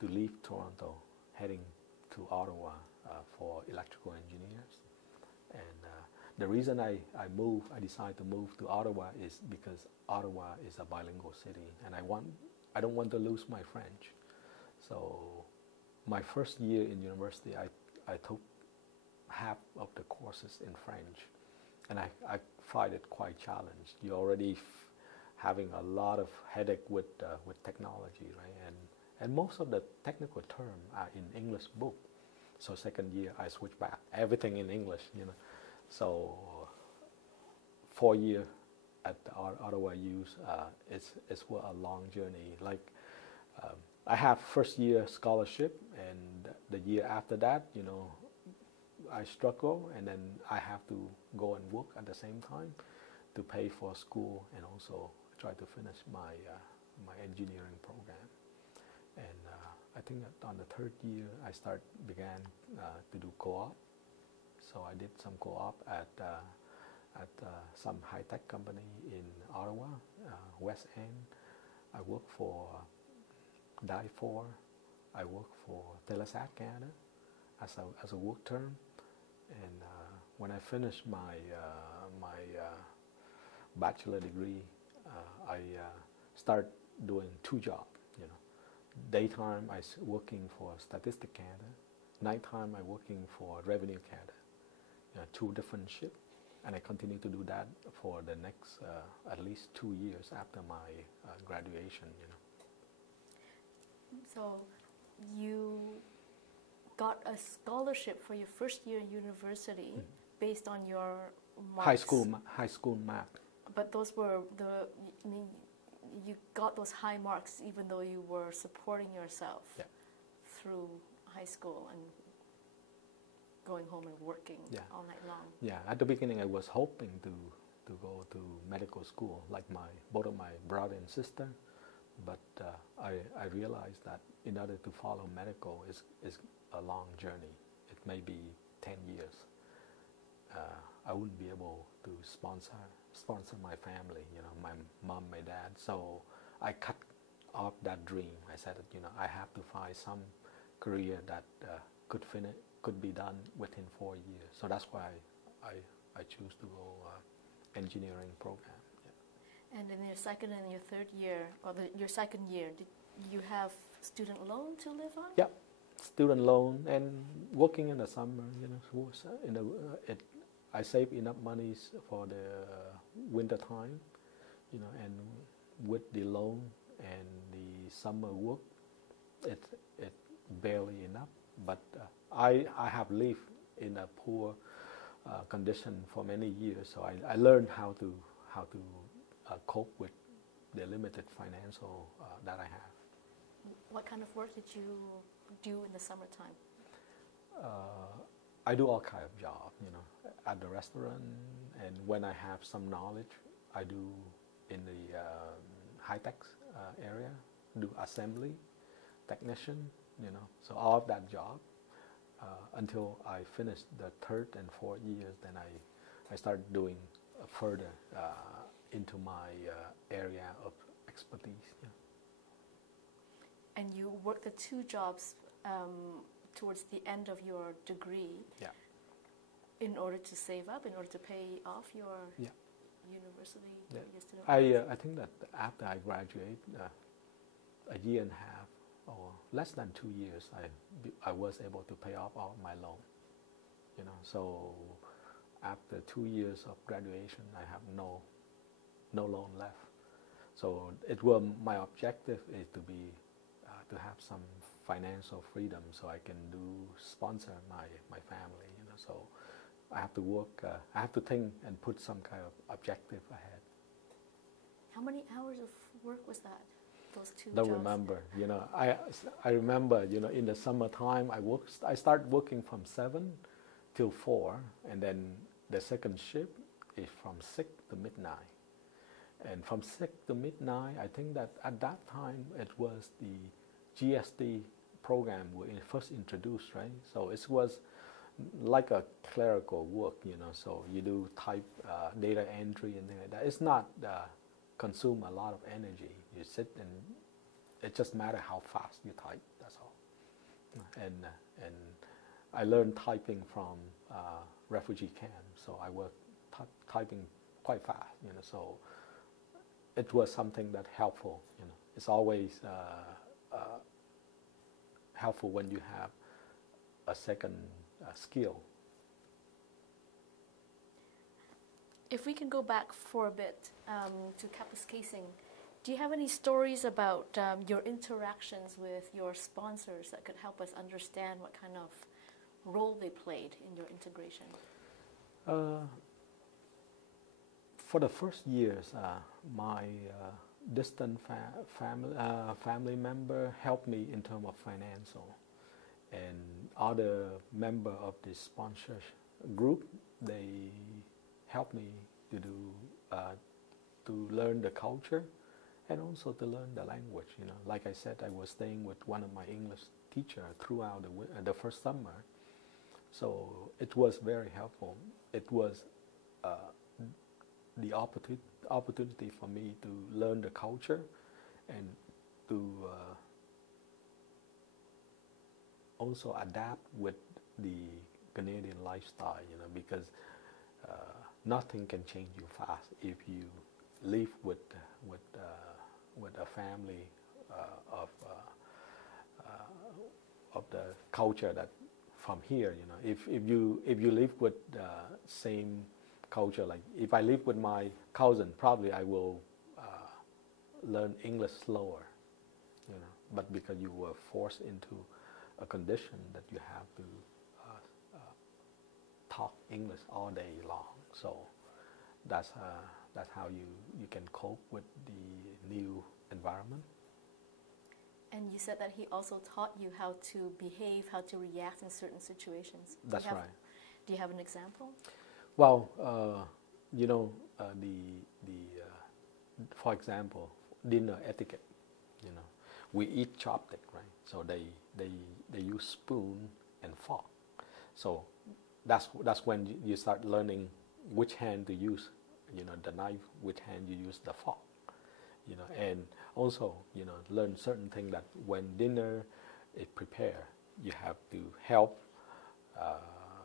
to leave Toronto, heading to Ottawa for electrical engineers. And the reason I decided to move to Ottawa is because Ottawa is a bilingual city, and I don't want to lose my French. So my first year in university, I took half of the courses in French, and I find it quite challenged. You're already having a lot of headache with technology, right? And most of the technical terms are in English book. So second year I switched back, everything in English, you know. So 4 years at the Ottawa U, it's a long journey. Like I have first year scholarship, and the year after that, you know, I struggle, and then I have to go and work at the same time to pay for school and also try to finish my my engineering program. And I think that on the third year I began to do co-op. So I did some co-op at some high-tech company in Ottawa, West End. I worked for Die4. I worked for Telesat Canada as a work term. And when I finished my bachelor degree, I start doing 2 jobs. You know, daytime I working for Statistic Canada, nighttime I working for Revenue Canada. Two different shifts, and I continue to do that for the next at least 2 years after my graduation. So you got a scholarship for your first year in university based on your marks. High school math. But those were you got those high marks even though you were supporting yourself through high school and going home and working all night long. Yeah, at the beginning I was hoping to go to medical school like both of my brother and sister, but I realized that in order to follow medical is a long journey. It may be 10 years. I wouldn't be able to sponsor my family, my mom, my dad. So I cut off that dream. I said that, I have to find some career that could be done within 4 years. So that's why I choose to go engineering program. Yeah. And in your second and your third year, or your second year, did you have student loan to live on? Yeah, student loan and working in the summer. I save enough monies for the winter time, and with the loan and the summer work, it barely enough. But I have lived in a poor condition for many years, so I learned how to cope with the limited financial that I have. What kind of work did you do in the summertime? I do all kind of jobs, at the restaurant, and when I have some knowledge, I do in the high-tech area, do assembly, technician, so all of that job until I finished the third and fourth years. Then I started doing further into my area of expertise. Yeah. And you worked the two jobs towards the end of your degree. Yeah. In order to save up, in order to pay off your university. Yeah. Your student I think that after I graduate, a year and a half or less than 2 years, I was able to pay off all my loan. So after 2 years of graduation, I have no loan left. So it was my objective is to have some financial freedom, so I can sponsor my family. So I have to work. I have to think and put some kind of objective ahead. How many hours of work was that? Those two Don't jobs? remember. I remember. In the summertime, I start working from 7 till 4, and then the second shift is from 6 to midnight. And from 6 to midnight, I think that at that time it was the GSD program was first introduced, right? So it was like a clerical work, so you do type data entry and things like that. It's not consume a lot of energy. You sit and it just matters how fast you type, that's all. And I learned typing from refugee camp, so I was typing quite fast, so it was something that helpful. It's always helpful when you have a second skill. If we can go back for a bit to Kapuskasing, do you have any stories about your interactions with your sponsors that could help us understand what kind of role they played in your integration? For the first years, my distant family member helped me in terms of financial, and other member of the sponsor group, they helped me to learn the culture and also to learn the language. Like I said, I was staying with one of my English teacher throughout the first summer, so it was very helpful. It was the opportunity for me to learn the culture and to also adapt with the Canadian lifestyle, because nothing can change you fast if you live with a family of of the culture that from here. You know, if you live with the same culture, like if I live with my cousin, probably I will learn English slower. You know, but because you were forced into a condition that you have to talk English all day long, so that's how you can cope with the new environment. And you said that he also taught you how to behave, how to react in certain situations. That's right. Do you have an example? Well, you know, for example, dinner etiquette. You know, we eat chopstick, right? So they use spoon and fork. So that's when you start learning which hand to use. You know, the knife, which hand you use the fork. You know, and also, you know, learn certain things that when dinner is prepared, you have to help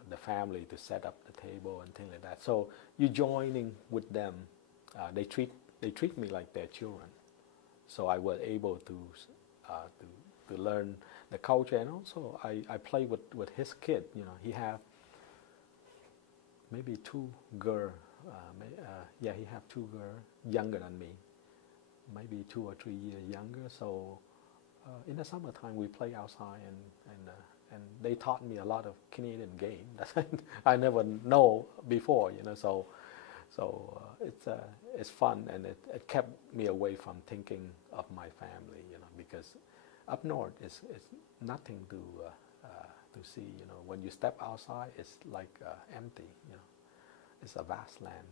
the family to set up the table and things like that. So you joining with them. They treat me like their children. So I was able to learn the culture, and also I play with his kid. You know, he have maybe two girls. Yeah, he have two girls younger than me, maybe 2 or 3 years younger. So in the summertime we play outside, and they taught me a lot of Canadian game that I never know before. You know, so it's fun, and it kept me away from thinking of my family. You know, because up north it's nothing to see. You know, when you step outside, it's like empty. You know, it's a vast land.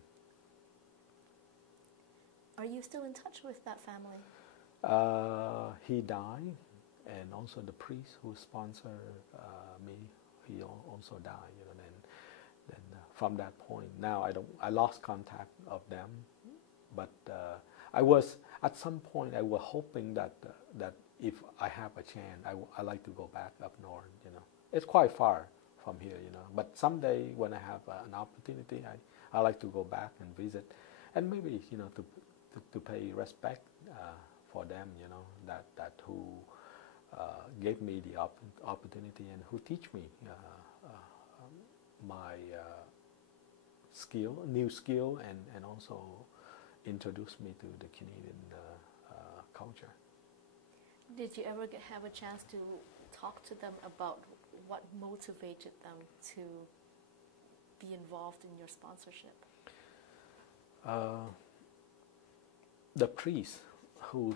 Are you still in touch with that family? He died, and also the priest who sponsored me, he also died. You know, then from that point, now I lost contact of them. But I was at some point I was hoping that if I have a chance, I like to go back up north. You know, it's quite far from here. You know, but someday when I have an opportunity, I like to go back and visit, and maybe, you know, to pay respect for them, you know, that who gave me the opportunity and who teach me my new skill, and also introduce me to the Canadian culture. Did you ever have a chance to talk to them about what motivated them to be involved in your sponsorship? The priest who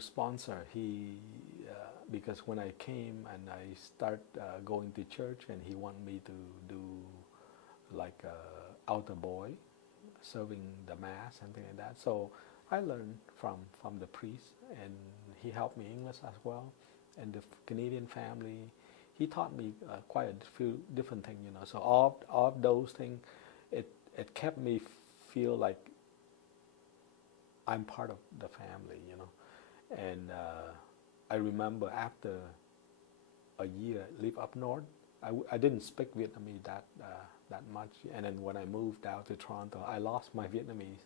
sponsored, he because when I came and I start going to church, and he wanted me to do like altar boy, serving the mass and things like that. So I learned from the priest, and he helped me English as well. And the Canadian family, he taught me quite a few different things. You know, so all of those things, it kept me feel like I'm part of the family, you know. And I remember after a year live up north, I didn't speak Vietnamese that much. And then when I moved out to Toronto, I lost my Vietnamese,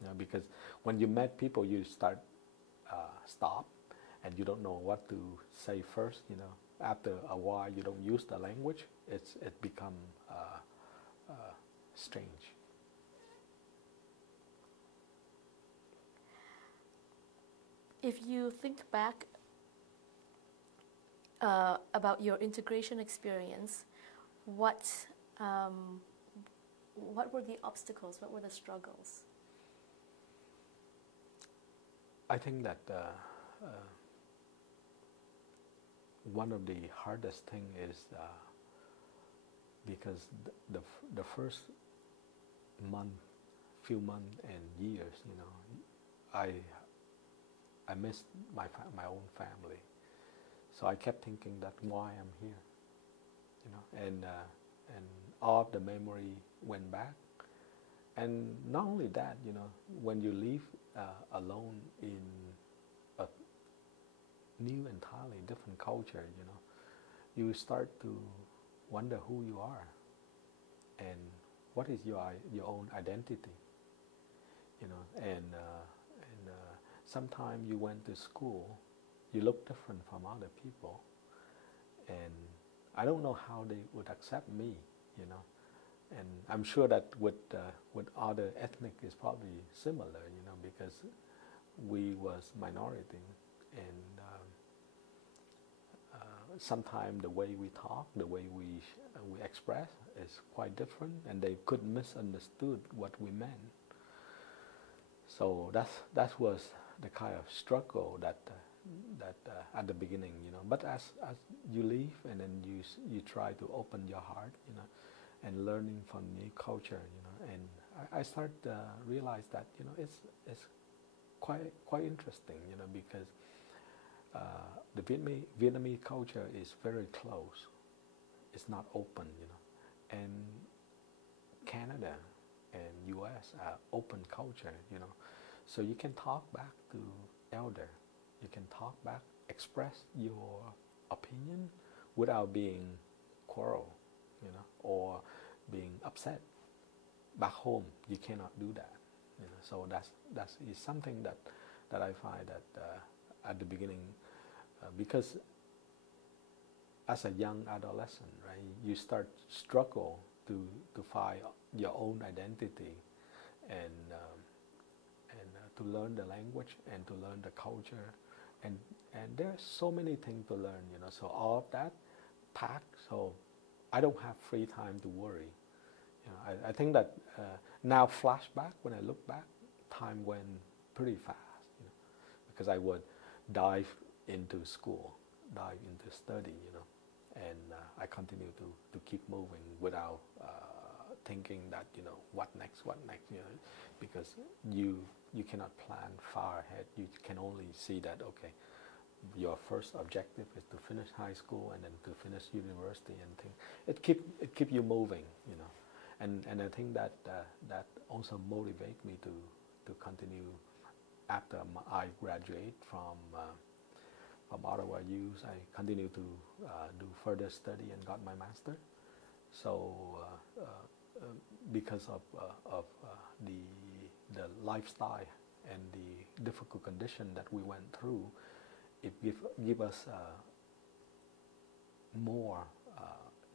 you know, because when you met people, you stop, and you don't know what to say first. You know, after a while, you don't use the language. It become strange. If you think back about your integration experience, what were the obstacles? What were the struggles? I think that one of the hardest thing is because the first few months and years, you know, I missed my own family, so I kept thinking that why I'm here, you know, and all of the memory went back. And not only that, you know, when you live alone in a new, entirely different culture, you know, you start to wonder who you are and what is your own identity, you know, and sometimes you went to school, you look different from other people, and I don't know how they would accept me, you know. And I'm sure that with other ethnic is probably similar, you know, because we was minority, and sometimes the way we talk, the way we express is quite different, and they could misunderstood what we meant. So that was the kind of struggle that at the beginning, you know. But as you leave, and then you try to open your heart, you know, and learning from new culture, you know, and I start realize that, you know, it's quite interesting, you know, because the Vietnamese culture is very close. It's not open, you know, and Canada and U.S. are open culture, you know, so you can talk back to elder, you can talk back, express your opinion without being quarrel, you know, or being upset. Back home, you cannot do that, you know. So that is something that I find that at the beginning, because as a young adolescent, right, you start struggle to find your own identity, and to learn the language and to learn the culture, and there's so many things to learn, you know. So all of that packed, so I don't have free time to worry. You know, I think that now flashback, when I look back, time went pretty fast, you know, because I would dive into school, dive into study, you know, and I continue to keep moving without thinking that, you know, what next, you know, because you cannot plan far ahead. You can only see that, okay, your first objective is to finish high school and then to finish university, and think it keep you moving, you know, and I think that that also motivate me to continue after I graduate from Ottawa U's. I continue to do further study and got my master. So because of the lifestyle and the difficult condition that we went through, it give us more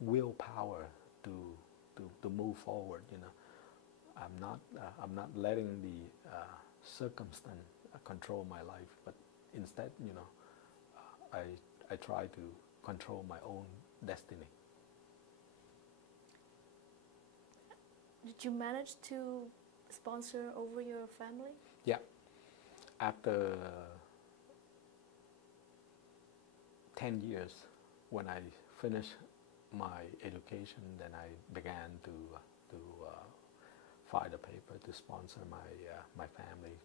willpower to move forward. You know, I'm not letting the circumstance control my life, but instead, you know, I try to control my own destiny. Did you manage to sponsor over your family? Yeah. After 10 years, when I finished my education, then I began to file a paper to sponsor my family.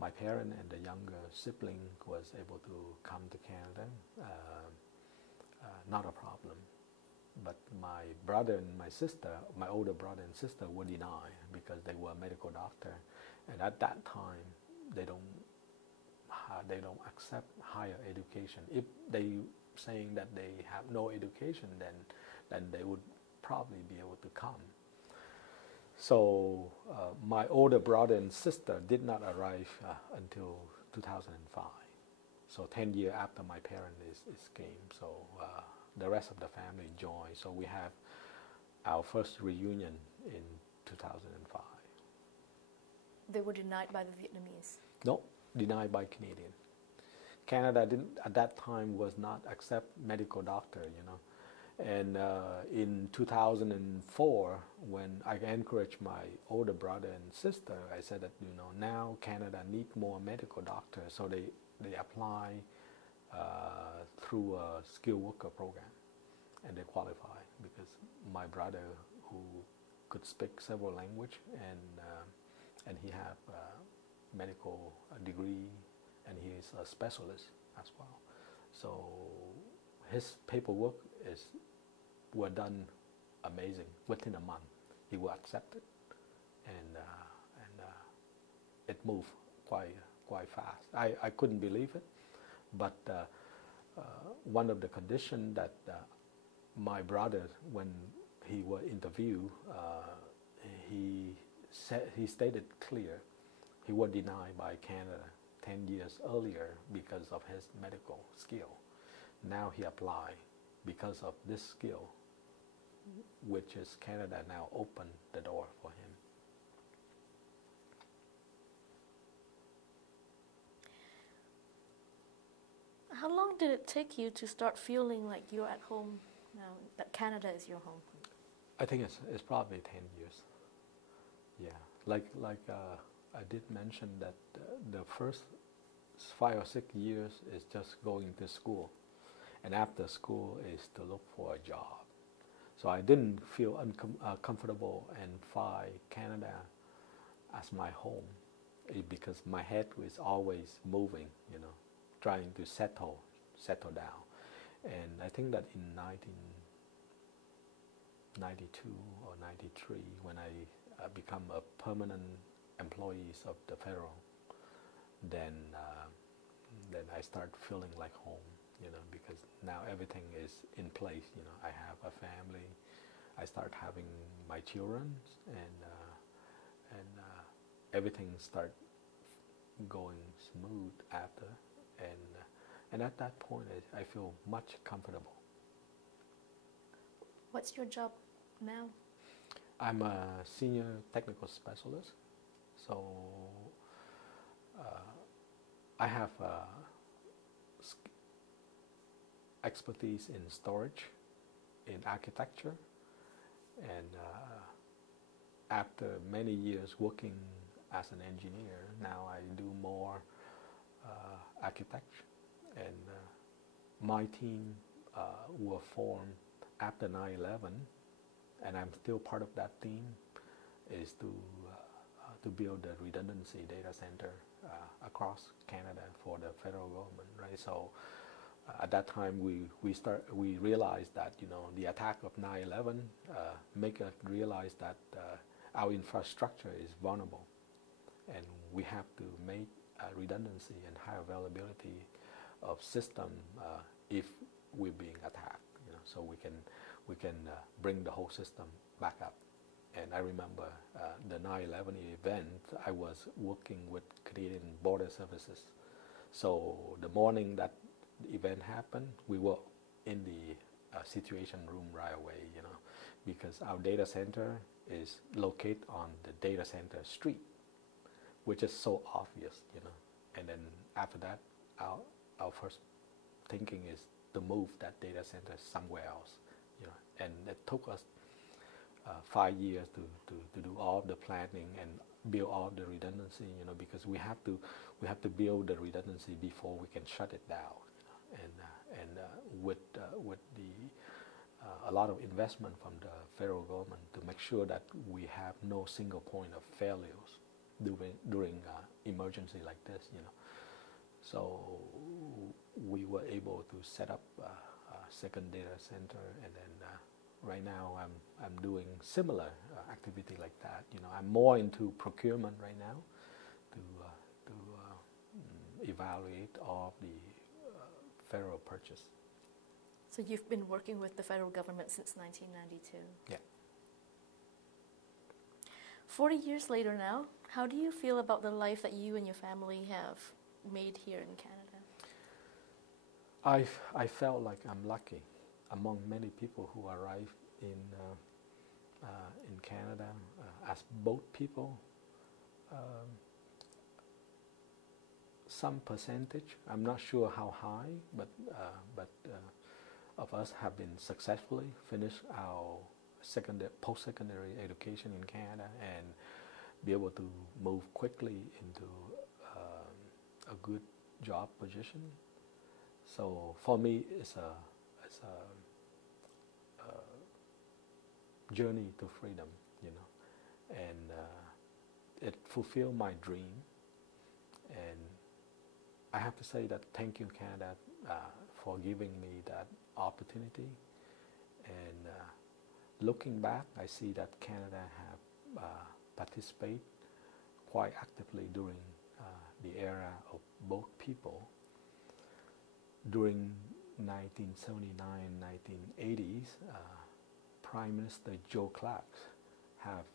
My parent and the younger sibling was able to come to Canada, not a problem. But my brother and my sister, my older brother and sister, were denied because they were a medical doctor, and at that time they don't accept higher education. If they saying that they have no education, then they would probably be able to come. So my older brother and sister did not arrive until 2005. So 10 years after my parents came. So the rest of the family joined. So we have our first reunion in 2005. They were denied by the Vietnamese? No, denied by Canadian. Canada didn't, at that time, was not accept medical doctor, you know. And in 2004, when I encouraged my older brother and sister, I said that, you know, now Canada need more medical doctors, so they apply through a skilled worker program, and they qualify, because my brother, who could speak several languages, and he have a medical degree, and he is a specialist as well. So his paperwork were done amazing. Within a month, he was accepted, and it moved quite fast. I couldn't believe it, but one of the conditions that my brother, when he was interviewed, he stated clear, he was denied by Canada 10 years earlier because of his medical skill. Now he applied because of this skill, which is Canada now opened the door for him. How long did it take you to start feeling like you're at home now, that Canada is your home? I think it's probably 10 years. Yeah, like I did mention that the first 5 or 6 years is just going to school, and after school is to look for a job. So I didn't feel comfortable and find Canada as my home, because my head was always moving, you know, trying to settle down. And I think that in 1992 or 93, when I become a permanent employee of the federal, then I start feeling like home, you know, because now everything is in place. You know, I have a family. I start having my children, and everything start going smooth after, and at that point I feel much comfortable. What's your job now? I'm a senior technical specialist, so I have expertise in storage, in architecture, and after many years working as an engineer, now I do more architecture. And my team were formed after 9/11, and I'm still part of that team, is to build a redundancy data center across Canada for the federal government, right? So at that time we realized that, you know, the attack of 9/11 make us realize that our infrastructure is vulnerable, and we have to make redundancy and high availability of system if we're being attacked, you know, so we can bring the whole system back up. And I remember the 9/11 event, I was working with Canadian Border Services. So the morning that the event happened, we were in the situation room right away, you know, because our data center is located on the data center street, which is so obvious, you know. And then after that, our first thinking is to move that data center somewhere else, you know. And it took us 5 years to do all the planning and build all the redundancy, you know, because we have to build the redundancy before we can shut it down, you know. And with the a lot of investment from the federal government to make sure that we have no single point of failures during emergency like this, you know. So we were able to set up a second data center, and then right now I'm doing similar activity like that. You know, I'm more into procurement right now to evaluate all the federal purchase. So you've been working with the federal government since 1992. Yeah. 40 years later now, how do you feel about the life that you and your family have made here in Canada? I felt like I'm lucky among many people who arrive in Canada as boat people. Some percentage, I'm not sure how high, but of us have been successfully finished our post-secondary education in Canada and be able to move quickly into a good job position. So for me, it's a journey to freedom, you know, and it fulfilled my dream. And I have to say that thank you, Canada, for giving me that opportunity. And looking back, I see that Canada have participated quite actively during the era of both people. During 1979, 1980s, Prime Minister Joe Clark have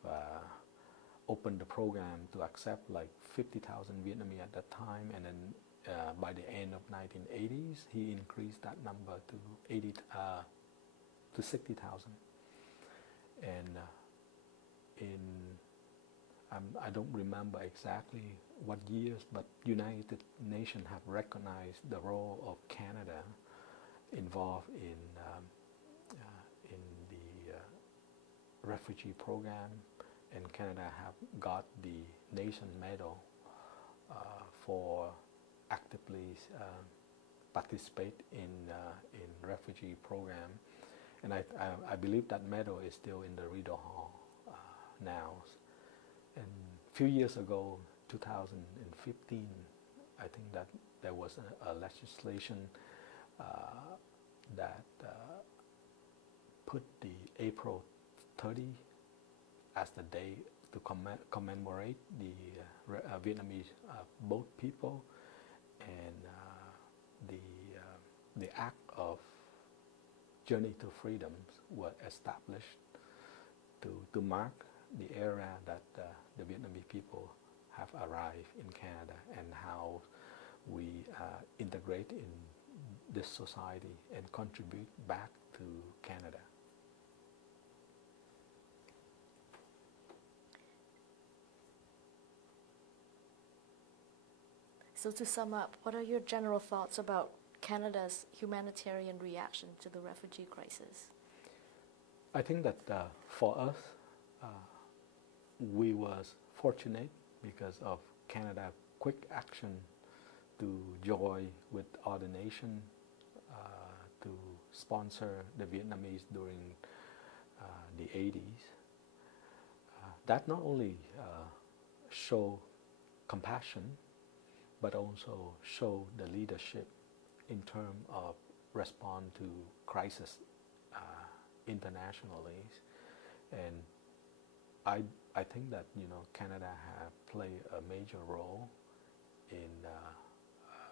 opened the program to accept like 50,000 Vietnamese at that time, and then by the end of 1980s, he increased that number to to 60,000. And I don't remember exactly what years, but United Nations have recognized the role of Canada involved in the refugee program, and Canada have got the nation medal for actively participate in refugee program, and I believe that medal is still in the Rideau Hall now. And a few years ago, 2015, I think that there was a legislation that put the April 30 as the day to commemorate the Vietnamese boat people, and the act of Journey to Freedom was established to mark the era that the Vietnamese people have arrived in Canada and how we integrate in this society and contribute back to Canada. So to sum up, what are your general thoughts about Canada's humanitarian reaction to the refugee crisis? I think that for us, we was fortunate because of Canada's quick action to join with other nations to sponsor the Vietnamese during the 80s. That not only show compassion, but also show the leadership in terms of respond to crisis internationally. And I think that Canada have played a major role in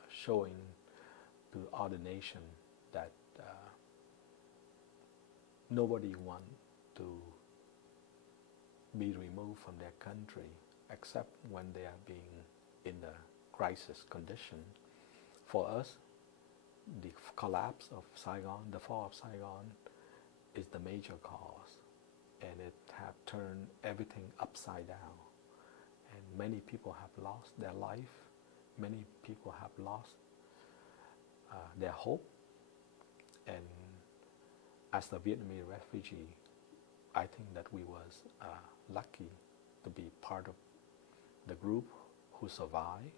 showing to other nations that nobody want to be removed from their country except when they are being in the crisis condition. For us, the collapse of Saigon, the fall of Saigon, is the major cause, and it have turned everything upside down. And many people have lost their life. Many people have lost their hope. And as a Vietnamese refugee, I think that we was lucky to be part of the group who survived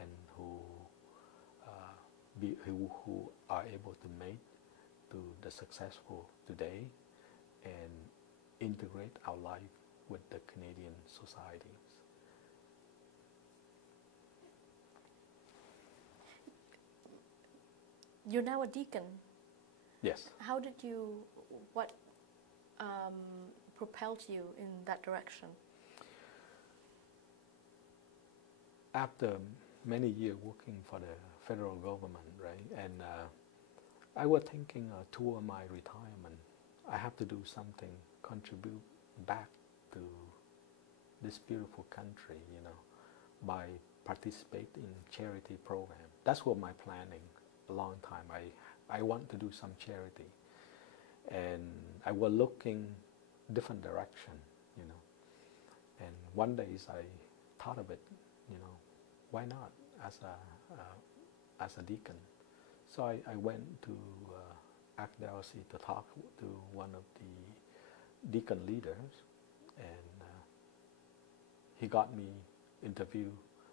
and who are able to make to the successful today and integrate our life with the Canadian societies. You're now a deacon. Yes. What propelled you in that direction? After many years working for the federal government, right, and I was thinking toward my retirement, I have to do something, contribute back to this beautiful country, by participating in charity program. That's what my planning a long time. I want to do some charity, and I was looking different direction, and one day I thought of it, why not as a deacon? So I went to Archdiocese to talk to one of the deacon leaders, and he got me interview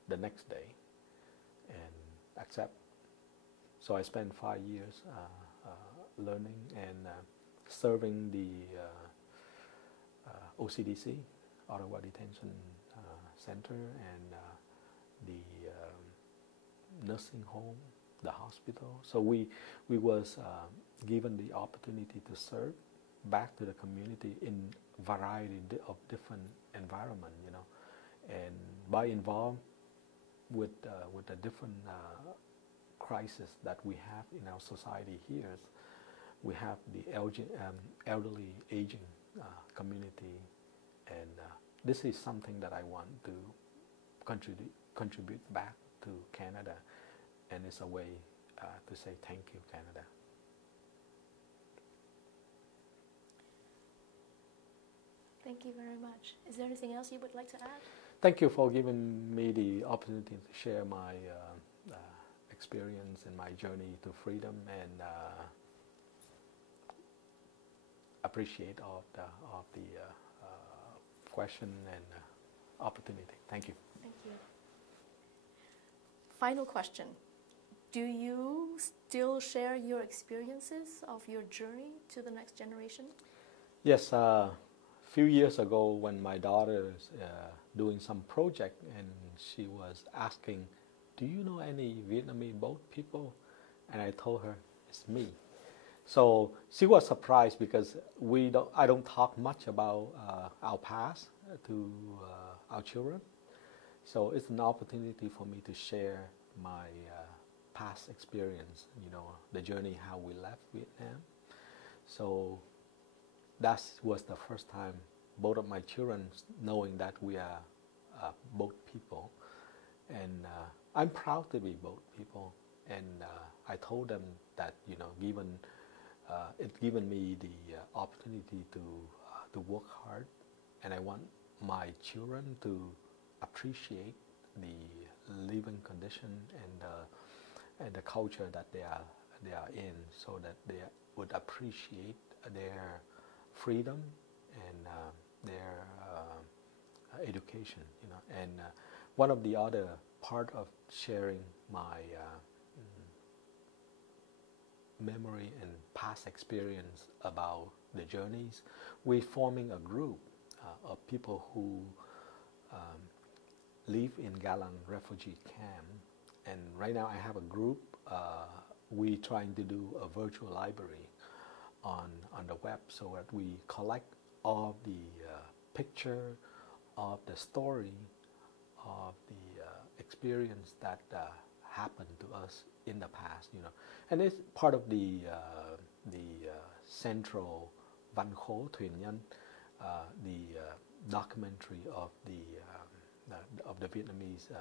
the next day and accept. So I spent 5 years learning and serving the OCDC, Ottawa Detention Center, and the nursing home, the hospital. So we was given the opportunity to serve back to the community in variety of different environment, and by involved with the different crisis that we have in our society here. We have the elderly aging community, and this is something that I want to contribute back to Canada, and it's a way to say thank you, Canada. Thank you very much. Is there anything else you would like to add? Thank you for giving me the opportunity to share my experience and my journey to freedom, and appreciate all of the question and opportunity. Thank you. Thank you. Final question. Do you still share your experiences of your journey to the next generation? Yes, a few years ago when my daughter is doing some project and she was asking, do you know any Vietnamese boat people? And I told her, it's me. So she was surprised because I don't talk much about our past to our children. So it's an opportunity for me to share my past experience, the journey, how we left Vietnam. So that was the first time both of my children knowing that we are boat people. And I'm proud to be boat people. And I told them that, it's given me the opportunity to work hard. And I want my children to appreciate the living condition and the culture that they are in, so that they would appreciate their freedom and their education. And one of the other part of sharing my memory and past experience about the journeys, we're forming a group of people who live in Galang refugee camp. And right now I have a group. We're trying to do a virtual library on the web, so that we collect all the picture of the story of the experience that happened to us in the past, and it's part of the central Văn Khố Thuyền Nhân, the documentary of the Vietnamese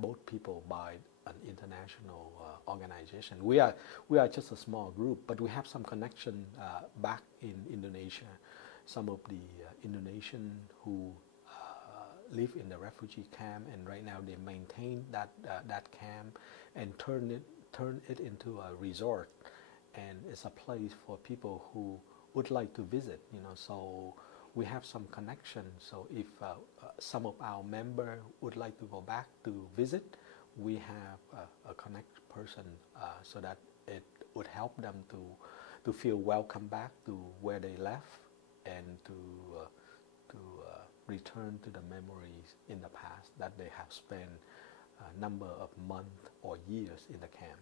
boat people by an international organization. We are just a small group, but we have some connection back in Indonesia. Some of the Indonesian who live in the refugee camp, and right now they maintain that camp and turn it into a resort, and it's a place for people who would like to visit. So we have some connection. So if some of our members would like to go back to visit, we have a connect person so that it would help them to feel welcome back to where they left, and to return to the memories in the past that they have spent a number of months or years in the camp.